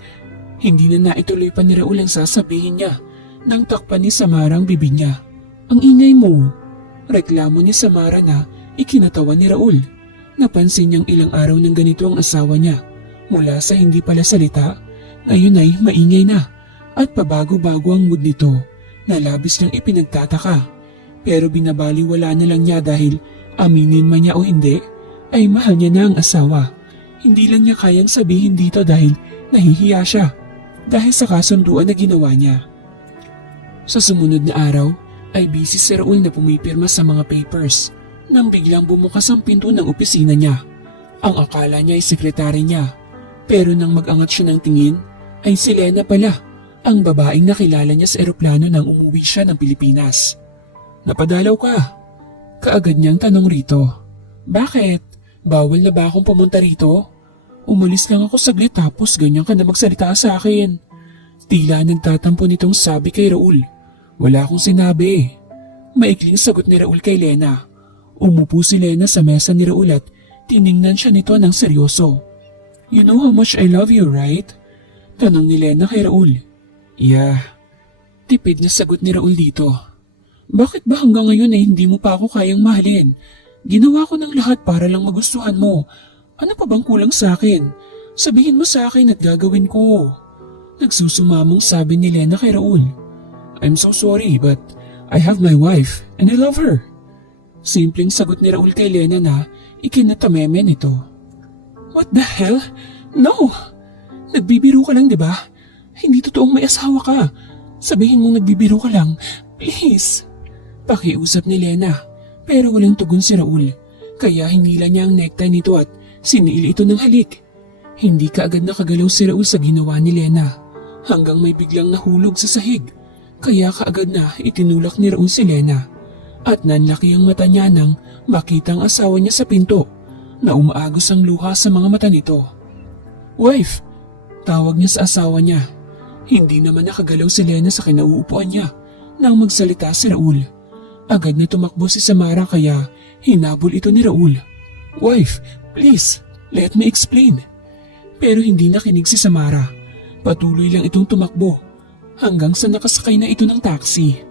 Hindi na naituloy pa ni Raul ang sasabihin niya nang takpan ni Samara ang bibig niya. Ang ingay mo. Reklamo ni Samara na ikinatawa ni Raul. Napansin niyang ilang araw ng ganito ang asawa niya. Mula sa hindi pala salita, ngayon ay maingay na at pabago-bago ang mood nito na labis niyang ipinagtataka. Pero binabaliwala na lang niya dahil aminin man niya o hindi, ay mahal niya na ang asawa. Hindi lang niya kayang sabihin dito dahil nahihiya siya dahil sa kasunduan na ginawa niya. Sa sumunod na araw ay busy si Raul na pumipirma sa mga papers nang biglang bumukas ang pinto ng opisina niya. Ang akala niya ay sekretary niya, pero nang mag-angat siya ng tingin ay si Lena pala, ang babaeng nakilala niya sa eroplano nang umuwi siya ng Pilipinas. Napadalaw ka? Kaagad niyang tanong rito. Bakit? Bawal na ba akong pumunta rito? Umalis lang ako saglit tapos ganyan ka na magsalita sa akin. Tila nagtatampo nitong sabi kay Raul. Wala akong sinabi. Maikling sagot ni Raul kay Lena. Umupo si Lena sa mesa ni Raul at tiningnan siya nito ng seryoso. You know how much I love you, right? Tanong ni Lena kay Raul. Yeah. Tipid na sagot ni Raul dito. Bakit ba hanggang ngayon ay hindi mo pa ako kayang mahalin? Ginawa ko ng lahat para lang magustuhan mo. Ano pa bang kulang sa akin? Sabihin mo sa akin at gagawin ko. Nagsusumamong sabi ni Lena kay Raul. I'm so sorry but I have my wife and I love her. Simpleng sagot ni Raul kay Lena na ikinatameme nito. What the hell? No! Nagbibiro ka lang, di ba? Hindi totoong may asawa ka. Sabihin mong nagbibiro ka lang. Please. Pakiusap ni Lena. Pero walang tugon si Raul. Kaya hinila niya ang necktie nito at siniil ito ng halik. Hindi kaagad nakagalaw si Raul sa ginawa ni Lena. Hanggang may biglang nahulog sa sahig. Kaya kaagad na itinulak ni Raul si Lena. At nanlaki ang mata niya nang makita ang asawa niya sa pinto na umaagos ang luha sa mga mata nito. Wife! Tawag niya sa asawa niya. Hindi naman nakagalaw si Lena sa kinauupuan niya nang magsalita si Raul. Agad na tumakbo si Samara kaya hinabol ito ni Raul. Wife, please, let me explain. Pero hindi nakinig si Samara. Patuloy lang itong tumakbo hanggang sa nakasakay na ito ng taxi.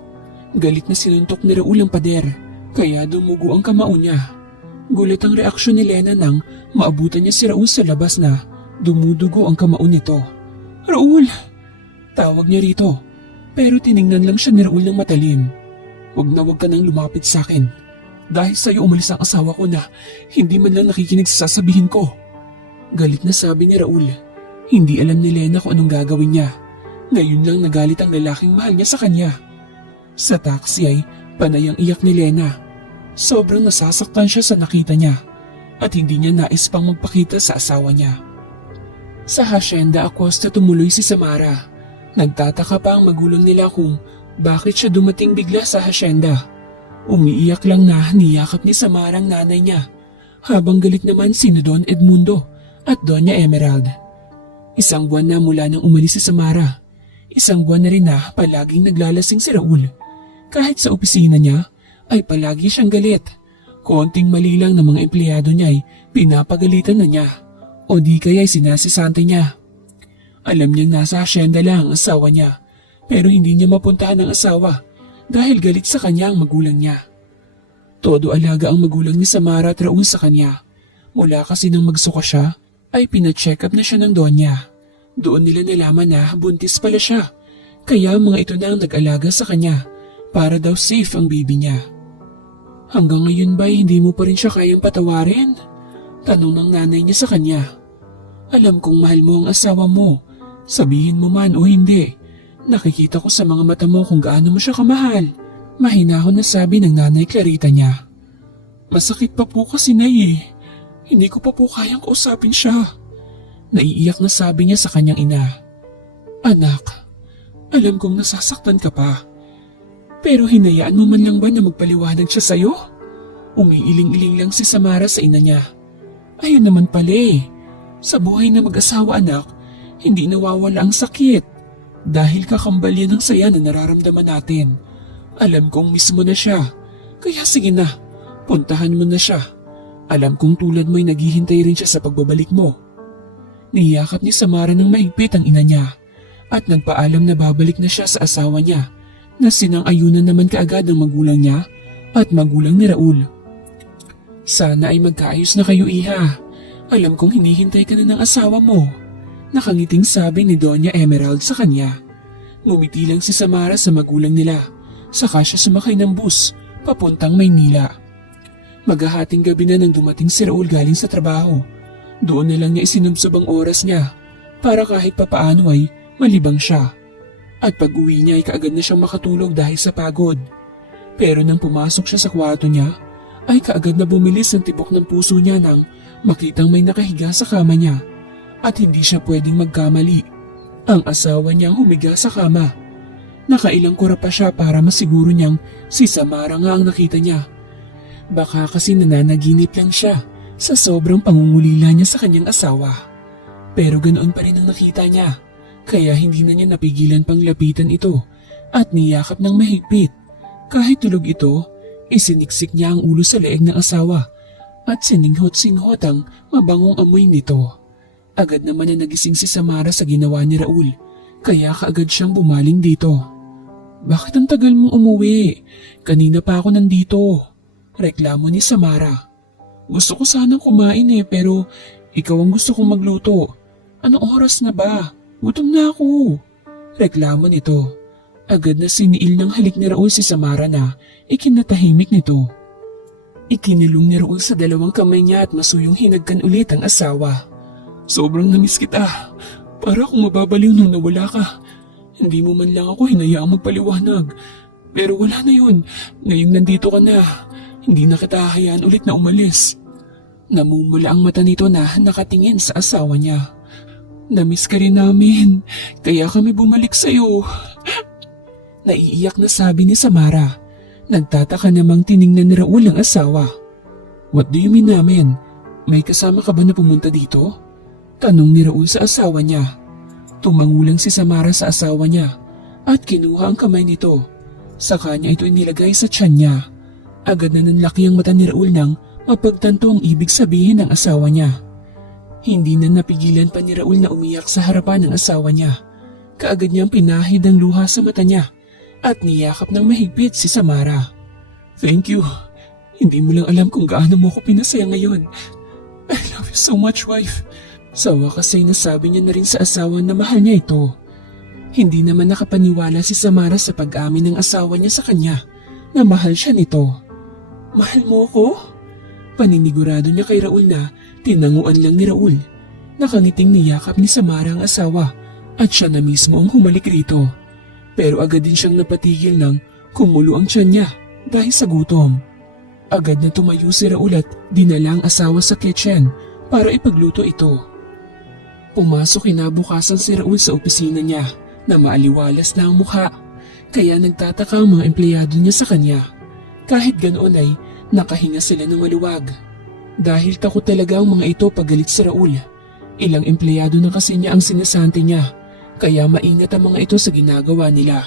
Galit na sinuntok ni Raul ang pader kaya dumugo ang kamao niya. Gulat ang reaksyon ni Lena nang maabutan niya si Raul sa labas na dumudugo ang kamao nito. Raul! Tawag niya rito, pero tiningnan lang siya ni Raul ng matalim. Huwag ka nang lumapit sa akin. Dahil sa'yo umalis ang asawa ko na hindi man lang nakikinig sa sasabihin ko. Galit na sabi ni Raul. Hindi alam ni Lena kung anong gagawin niya. Ngayon lang nagalit ang lalaking mahal niya sa kanya. Sa taxi ay panay ang iyak ni Lena. Sobrang nasasaktan siya sa nakita niya at hindi niya nais pang magpakita sa asawa niya. Sa Hacienda Acosta tumuloy si Samara. Nagtataka pa ang magulang nila kung bakit siya dumating bigla sa hacienda. Umiiyak lang na niyakap ni Samara ang nanay niya, habang galit naman sina Don Edmundo at Doña Emerald. Isang buwan na mula nang umalis si Samara. Isang buwan na rin na palaging naglalasing si Raul. Kahit sa opisina niya ay palagi siyang galit. Konting mali lang ng mga empleyado niya ay pinapagalitan na niya o di kaya'y sinasisante niya. Alam niyang nasa hacienda lang ang asawa niya, pero hindi niya mapuntahan ang asawa dahil galit sa kanya ang magulang niya. Todo alaga ang magulang ni Samara at Raul sa kanya. Mula kasi nang magsuka siya, ay pina-check up na siya ng Donya. Doon nila nalaman na buntis pala siya, kaya mga ito na ang nag-alaga sa kanya para daw safe ang baby niya. Hanggang ngayon ba hindi mo pa rin siya kayang patawarin? Tanong ng nanay niya sa kanya. Alam kong mahal mo ang asawa mo, sabihin mo man o hindi. Nakikita ko sa mga mata mo kung gaano mo siya kamahal. Mahinahon na sabi ng nanay Clarita niya. Masakit pa po kasi Nay. Hindi ko pa po kayang kausapin siya. Naiiyak na sabi niya sa kanyang ina. Anak, alam kong nasasaktan ka pa. Pero hinayaan mo man lang ba na magpaliwanag siya sa'yo? Umiiling-iling lang si Samara sa ina niya. Ayun naman pala eh. Sa buhay na mag-asawa anak, hindi nawawala ang sakit. Dahil kakambal yan ang saya na nararamdaman natin. Alam kong mismo na siya. Kaya sige na, puntahan mo na siya. Alam kong tulad mo'y naghihintay rin siya sa pagbabalik mo. Niyakap ni Samara ng mahigpit ang ina niya at nagpaalam na babalik na siya sa asawa niya na sinang-ayunan naman kaagad ng magulang niya at magulang ni Raul. Sana ay magkaayos na kayo iha. Alam kong hinihintay ka na ng asawa mo. Nakangiting sabi ni Doña Emerald sa kanya. Ngumiti lang si Samara sa magulang nila. Saka siya sumakay ng bus papuntang Maynila. Maghahating gabi na nang dumating si Raul galing sa trabaho. Doon na lang niya isinubsob ang oras niya para kahit papaano ay malibang siya. At pag uwi niya ay kaagad na siyang makatulog dahil sa pagod. Pero nang pumasok siya sa kwarto niya ay kaagad na bumilis ang tibok ng puso niya nang makitang may nakahiga sa kama niya at hindi siya pwedeng magkamali. Ang asawa niyang humiga sa kama. Nakailang kura pa siya para masiguro niyang si Samara nga ang nakita niya. Baka kasi nananaginip lang siya sa sobrang pangungulila niya sa kanyang asawa. Pero ganoon pa rin ang nakita niya, kaya hindi na niya napigilan pang lapitan ito at niyakap ng mahigpit. Kahit tulog ito, isiniksik niya ang ulo sa leeg ng asawa at sininghot-singhot ang mabangong amoy nito. Agad naman na nagising si Samara sa ginawa ni Raul, kaya kaagad siyang bumaling dito. Bakit ang tagal mong umuwi? Kanina pa ako nandito. Reklamo ni Samara. Gusto ko sanang kumain pero ikaw ang gusto kong magluto. Anong oras na ba? Gutom na ako. Reklamo nito. Agad na siniil ng halik ni Raul si Samara na ikinatahimik nito. Ikinilong ni Raul sa dalawang kamay niya at masuyong hinagkan ulit ang asawa. Sobrang namiss kita. Para akong mababaliw nung nawala ka. Hindi mo man lang ako hinayaang magpaliwanag. Pero wala na yun. Ngayong nandito ka na. Hindi na kita hahayaan ulit na umalis. Namumula ang mata nito na nakatingin sa asawa niya. Namiss ka rin namin. Kaya kami bumalik sa'yo. Naiiyak na sabi ni Samara. Nagtataka namang tiningnan ni Raul ang asawa. What do you mean namin? May kasama ka ba na pumunta dito? Tanong ni Raul sa asawa niya. Tumangulang si Samara sa asawa niya at kinuha ang kamay nito. Sa kanya ito inilagay sa tiyan niya. Agad na nanlaki ang mata ni Raul nang mapagtanto ang ibig sabihin ng asawa niya. Hindi na napigilan pa ni Raul na umiyak sa harapan ng asawa niya. Kaagad niyang pinahid ang luha sa mata niya at niyakap ng mahigpit si Samara. Thank you. Hindi mo lang alam kung gaano mo ko pinasaya ngayon. I love you so much, wife. Sa wakas ay nasabi niya na rin sa asawa na mahal niya ito. Hindi naman nakapaniwala si Samara sa pag-amin ng asawa niya sa kanya na mahal siya nito. Mahal mo ko? Paninigurado niya kay Raul na tinanguan lang ni Raul. Nakangiting niyakap ni Samara ang asawa at siya na mismo ang humalik rito. Pero agad din siyang napatigil nang kumulo ang tiyan niya dahil sa gutom. Agad na tumayo si Raul at dinala ang asawa sa kitchen para ipagluto ito. Pumasok kinabukasan si Raul sa opisina niya na maaliwalas na ang mukha, kaya nagtataka ang mga empleyado niya sa kanya. Kahit ganoon ay nakahinga sila ng maluwag. Dahil takot talaga ang mga ito pagalit si Raul. Ilang empleyado na kasi niya ang sinasante niya, kaya maingat ang mga ito sa ginagawa nila.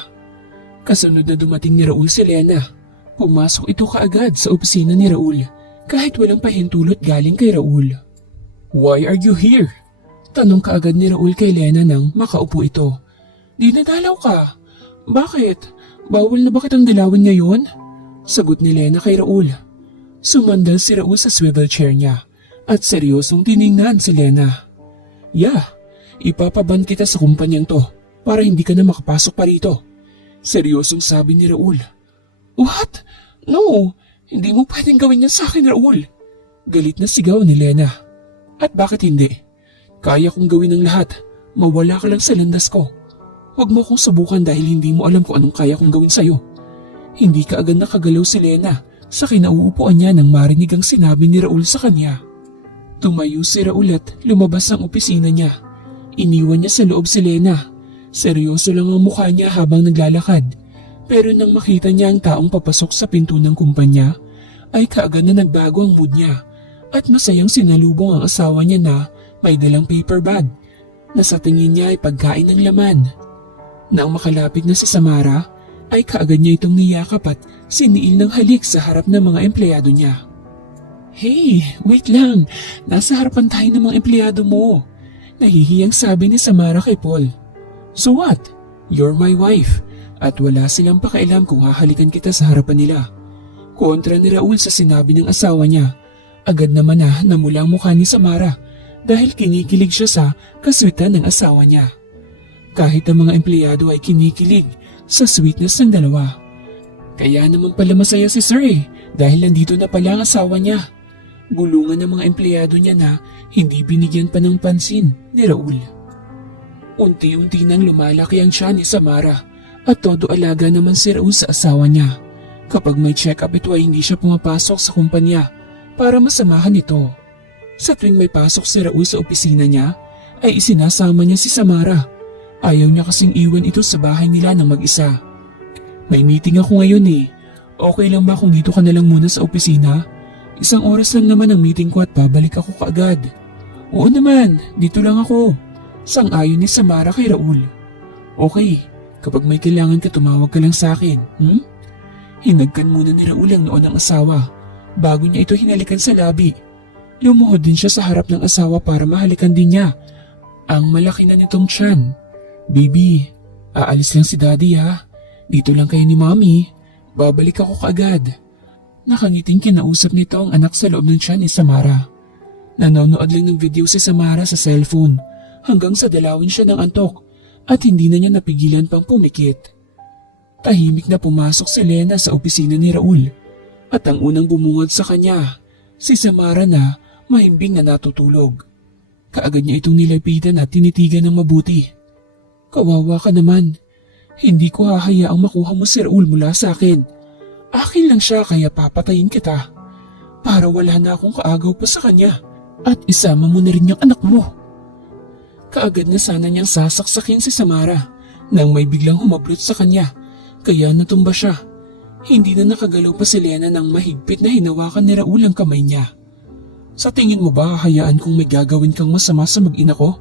Kasunod na dumating ni Raul si Lena. Pumasok ito kaagad sa opisina ni Raul kahit walang pahintulot galing kay Raul. "Why are you here?" Tanong kaagad ni Raul kay Lena nang makaupo ito. "Dinadalaw ka. Bakit? Bawal na ba kitang dalawin ngayon?" Sagot ni Lena kay Raul. Sumandal si Raul sa swivel chair niya at seryosong tiningnan si Lena. "Yeah, ipapaban kita sa kumpanyang to para hindi ka na makapasok pa rito." Seryosong sabi ni Raul. "What? No, hindi mo pwedeng gawin yan sa akin, Raul." Galit na sigaw ni Lena. "At bakit hindi? Kaya kong gawin ang lahat. Mawala ka lang sa landas ko. Huwag mo akong subukan dahil hindi mo alam kung anong kaya kong gawin sa'yo." Hindi ka agad nakagalaw si Lena sa kinauupuan niya nang marinig ang sinabi ni Raul sa kanya. Tumayo si Raul at lumabas ang opisina niya. Iniwan niya sa loob si Lena. Seryoso lang ang mukha niya habang naglalakad. Pero nang makita niya ang taong papasok sa pinto ng kumpanya, ay kaagad na nagbago ang mood niya at masayang sinalubong ang asawa niya na may dalang paper bag na sa tingin niya ay pagkain ng laman. Nang makalapit na si Samara, ay kaagad niya itong niyakap at siniil ng halik sa harap ng mga empleyado niya. "Hey, wait lang. Nasa harapan tayo ng mga empleyado mo." Nahihiyang sabi ni Samara kay Paul. "So what? You're my wife. At wala silang pakialam kung hahalikan kita sa harapan nila." Kontra ni Raul sa sinabi ng asawa niya. Agad naman na namula ang mukha ni Samara dahil kinikilig siya sa kaswitan ng asawa niya. Kahit ang mga empleyado ay kinikilig sa sweetness ng dalawa. Kaya naman pala masaya si Sir dahil nandito na pala ang asawa niya. Bulungan ng mga empleyado niya na hindi binigyan pa ng pansin ni Raul. Unti-unti nang lumalaki ang siya ni Samara at todo alaga naman si Raul sa asawa niya. Kapag may check-up ito ay hindi siya pumapasok sa kumpanya para masamahan ito. Sa tuwing may pasok si Raul sa opisina niya ay isinasama niya si Samara. Ayaw niya kasing iwan ito sa bahay nila ng mag-isa. "May meeting ako ngayon Okay lang ba kung dito ka na lang muna sa opisina? 1 oras lang naman ang meeting ko at babalik ako kaagad." "Oo naman, dito lang ako." Sang-ayon ni Samara kay Raul. "Okay, kapag may kailangan ka tumawag ka lang sa akin, Hinagkan muna ni Raul ang noo ng asawa bago niya ito hinalikan sa labi. Lumuhod din siya sa harap ng asawa para mahalikan din niya ang malaki na nitong tiyan. "Baby, aalis lang si Daddy ha. Dito lang kayo ni Mommy. Babalik ako kaagad." Nakangiting kinausap nito ang anak sa loob ng tiyan ni Samara. Nanonood lang ng video si Samara sa cellphone hanggang sa dalawin siya ng antok at hindi na niya napigilan pang pumikit. Tahimik na pumasok si Lena sa opisina ni Raul at ang unang bumungad sa kanya, si Samara na mahimbing na natutulog. Kaagad niya itong nilapitan at tinitigan ng mabuti. "Kawawa ka naman. Hindi ko hahayaang makuha mo si Raul mula sa akin. Akin lang siya kaya papatayin kita. Para wala na akong kaagaw pa sa kanya at isama mo na rin yung anak mo." Kaagad na sana niyang sasaksakin si Samara nang may biglang humablot sa kanya. Kaya natumba siya. Hindi na nakagalaw pa si Lena nang mahigpit na hinawakan ni Raul ang kamay niya. "Sa tingin mo ba hahayaan kung may gagawin kang masama sa mag-ina ko?"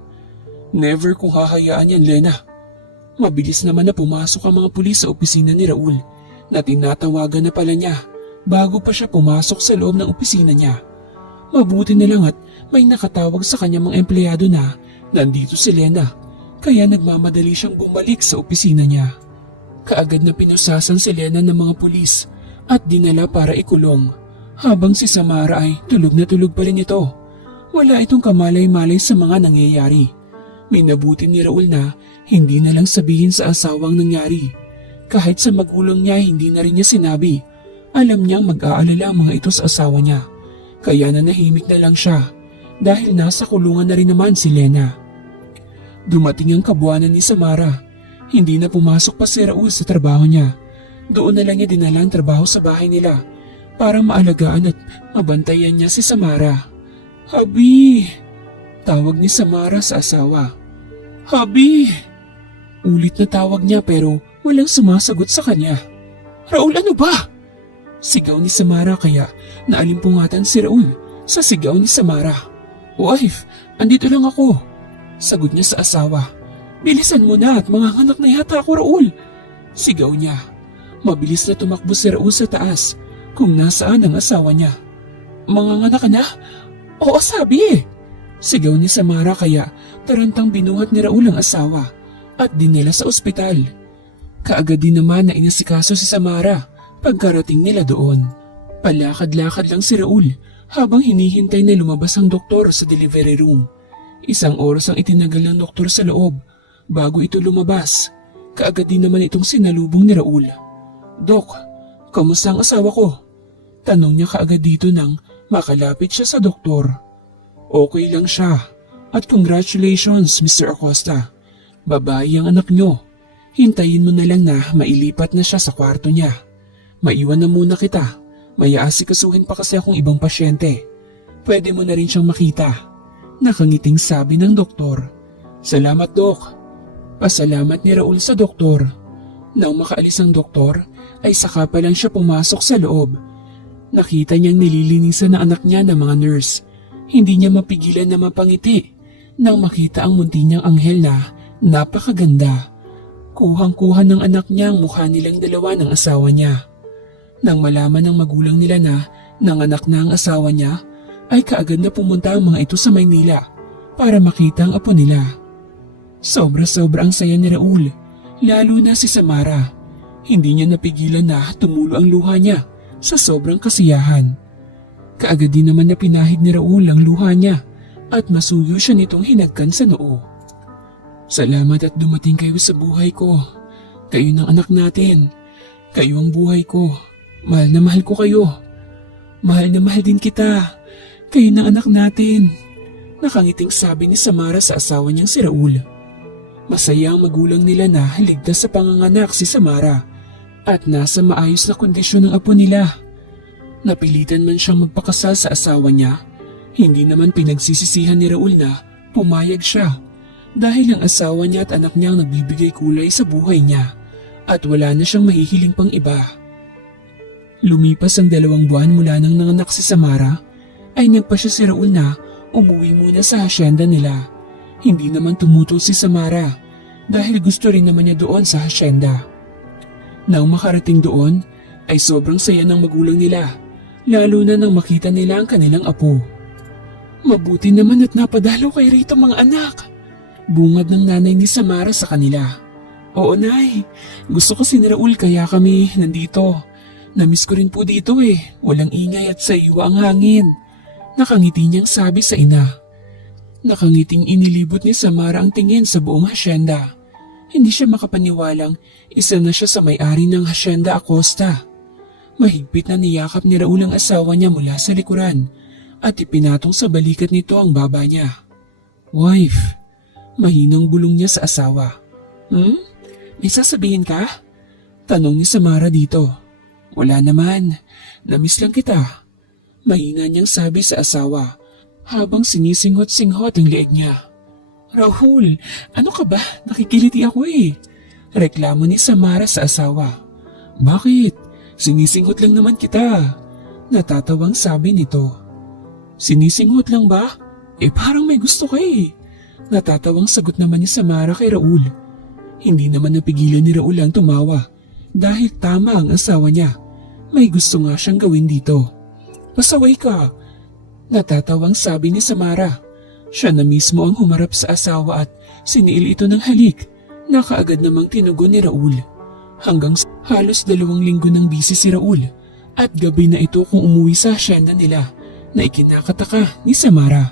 "Never kung hahayaan yan, Lena." Mabilis naman na pumasok ang mga pulis sa opisina ni Raul na tinatawagan na pala niya bago pa siya pumasok sa loob ng opisina niya. Mabuti na lang at may nakatawag sa kanyang mga empleyado na nandito si Lena kaya nagmamadali siyang bumalik sa opisina niya. Kaagad na pinusasan si Lena ng mga pulis at dinala para ikulong. Habang si Samara ay tulog na tulog pa rin ito. Wala itong kamalay-malay sa mga nangyayari. Minabuti ni Raul na hindi na lang sabihin sa asawang nangyari. Kahit sa magulang niya hindi na rin niya sinabi. Alam niyang mag-aalala ang mga ito sa asawa niya. Kaya nanahimik na lang siya dahil nasa kulungan na rin naman si Lena. Dumating ang kabuwanan ni Samara. Hindi na pumasok pa si Raul sa trabaho niya. Doon na lang niya dinala ang trabaho sa bahay nila para maalagaan at mabantayan niya si Samara. Habi! Tawag ni Samara sa asawa. Habi! Ulit na tawag niya pero walang sumasagot sa kanya. Raul, ano ba? Sigaw ni Samara kaya naalimpungatan si Raul sa sigaw ni Samara. Wife, andito lang ako. Sagot niya sa asawa. Bilisan mo na at mga anak na yata ako, Raul. Sigaw niya. Mabilis na tumakbo si Raul sa taas kung nasaan ang asawa niya. Mga anak na? Oo, sabi. Sigaw ni Samara kaya tarantang binuhat ni Raul ang asawa at dinala sa ospital. Kaagad din naman na inasikaso si Samara pagkarating nila doon. Palakad-lakad lang si Raul habang hinihintay na lumabas ang doktor sa delivery room. 1 oras ang itinagal ng doktor sa loob bago ito lumabas. Kaagad din naman itong sinalubong ni Raul. Dok, kamusta ang asawa ko? Tanong niya kaagad dito nang makalapit siya sa doktor. Okay lang siya at congratulations Mr. Acosta. Babae ang anak niyo. Hintayin mo na lang na mailipat na siya sa kwarto niya. Maiwan na muna kita. May aasikasuhin pa kasi akong ibang pasyente. Pwede mo na rin siyang makita. Nakangiting sabi ng doktor. Salamat, Dok. Pasalamat ni Raul sa doktor. Nang makaalis ang doktor, ay saka pa lang siya pumasok sa loob. Nakita niyang nililinisan na anak niya ng mga nurse. Hindi niya mapigilan na mapangiti nang makita ang munti niyang anghel na napakaganda. Kuhang-kuha ng anak niya ang mukha nilang dalawa ng asawa niya. Nang malaman ng magulang nila na nanganak na ang asawa niya, ay kaagad na pumunta ang mga ito sa Maynila para makita ang apo nila. Sobra-sobra ang saya ni Raul, lalo na si Samara. Hindi niya napigilan na tumulo ang luha niya sa sobrang kasiyahan. Kaagad din naman na pinahid ni Raul ang luha niya at masuyo siya nitong hinagkan sa noo. Salamat at dumating kayo sa buhay ko. Kayo ng anak natin. Kayo ang buhay ko. Mahal na mahal ko kayo. Mahal na mahal din kita. Kayo ng anak natin. Nakangiting sabi ni Samara sa asawa niyang si Raul. Masaya ang magulang nila na ligtas sa panganganak si Samara at nasa maayos na kondisyon ng apo nila. Napilitan man siyang magpakasal sa asawa niya, hindi naman pinagsisisihan ni Raul na pumayag siya. Dahil ang asawa niya at anak niya ang nagbibigay kulay sa buhay niya at wala na siyang mahihiling pang iba. Lumipas ang 2 buwan mula nang nanganak si Samara ay nagpasya si Raul na umuwi muna sa hasyenda nila. Hindi naman tumutol si Samara dahil gusto rin naman niya doon sa hasyenda. Nang makarating doon ay sobrang saya ng magulang nila, lalo na nang makita nila ang kanilang apo. Mabuti naman at napadalo kay rito mga anak. Bungad ng nanay ni Samara sa kanila. Oo, Nay. Gusto kasi ni Raul kaya kami nandito. Namiss ko rin po dito eh. Walang ingay at saiwa ang hangin. Nakangiti niyang sabi sa ina. Nakangiting inilibot ni Samara ang tingin sa buong hasyenda. Hindi siya makapaniwalang isa na siya sa may-ari ng hasyenda Acosta. Mahigpit na niyakap ni Raul ang asawa niya mula sa likuran at ipinatong sa balikat nito ang baba niya. Wife. Mahinang bulong niya sa asawa. May sasabihin ka? Tanong ni Samara dito. Wala naman. Namiss lang kita. Mahina niyang sabi sa asawa habang sinisinghot-singhot ang leeg niya. Rahul, ano ka ba? Nakikiliti ako eh. Reklamo ni Samara sa asawa. Bakit? Sinisinghot lang naman kita. Natatawang sabi nito. Sinisinghot lang ba? Parang may gusto ka eh. Natatawang sagot naman ni Samara kay Raul. Hindi naman napigilan ni Raul ang tumawa dahil tama ang asawa niya. May gusto nga siyang gawin dito. Pasaway ka. Natatawang sabi ni Samara. Siya na mismo ang humarap sa asawa at siniil ito ng halik na kaagad namang tinugon ni Raul. Hanggang halos 2 linggo nang busy si Raul At gabi na ito kung umuwi sa asyenda nila na ikinakataka ni Samara.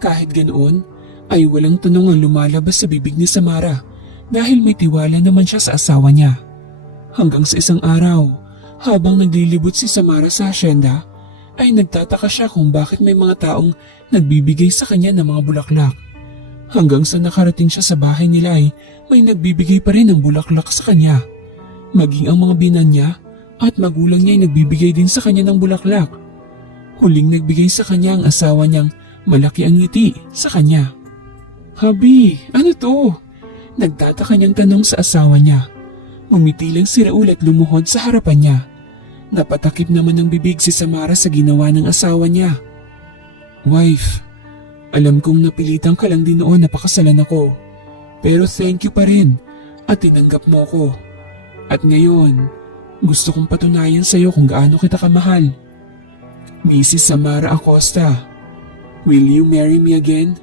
Kahit ganoon, ay walang tanong ang lumalabas sa bibig ni Samara dahil may tiwala naman siya sa asawa niya. Hanggang sa isang araw, habang naglilibot si Samara sa asyenda, ay nagtataka siya kung bakit may mga taong nagbibigay sa kanya ng mga bulaklak. Hanggang sa nakarating siya sa bahay nila ay may nagbibigay pa rin ng bulaklak sa kanya. Maging ang mga binan niya at magulang niya ay nagbibigay din sa kanya ng bulaklak. Huling nagbigay sa kanya ang asawa niyang malaki ang ngiti sa kanya. "Habi, ano to?" Nagtataka niyang tanong sa asawa niya. Umiti lang si Raul at lumuhod sa harapan niya. Napatakip naman ng bibig si Samara sa ginawa ng asawa niya. "Wife, alam kong napilitan ka lang din noon na pakasalan ako. Pero thank you pa rin at tinanggap mo ko. At ngayon, gusto kong patunayan sa iyo kung gaano kita kamahal. Mrs. Samara Acosta, will you marry me again?"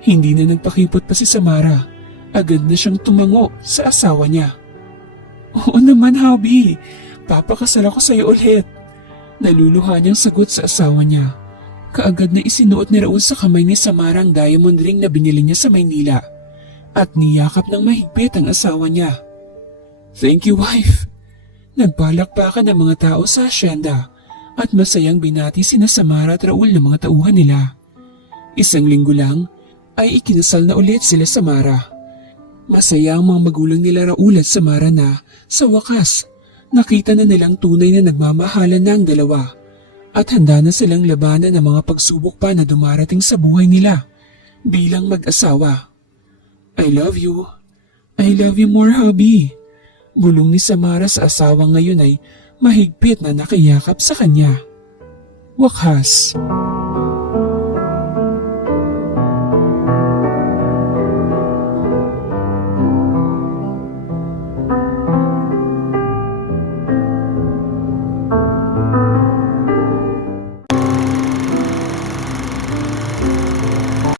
Hindi na nagpakipot pa si Samara. Agad na siyang tumango sa asawa niya. "Oo naman, Habi. Papakasal ako sa iyo ulit." Naluluha niyang sagot sa asawa niya. Kaagad na isinuot ni Raul sa kamay ni Samara ang diamond ring na binili niya sa Maynila at niyakap ng mahigpit ang asawa niya. "Thank you, wife." Nagpalakpakan ng mga tao sa asyenda at masayang binati sina Samara at Raul ng mga tauhan nila. Isang linggo lang ay ikinasal na ulit sila Samara. Masaya ang mga magulang nila Raul at Samara na sa wakas nakita na nilang tunay na nagmamahalan na ang dalawa at handa na silang labanan ang mga pagsubok pa na dumarating sa buhay nila bilang mag-asawa. "I love you. I love you more, Habi." Bulong ni Samara sa asawa ngayon ay mahigpit na nakiyakap sa kanya. Wakas.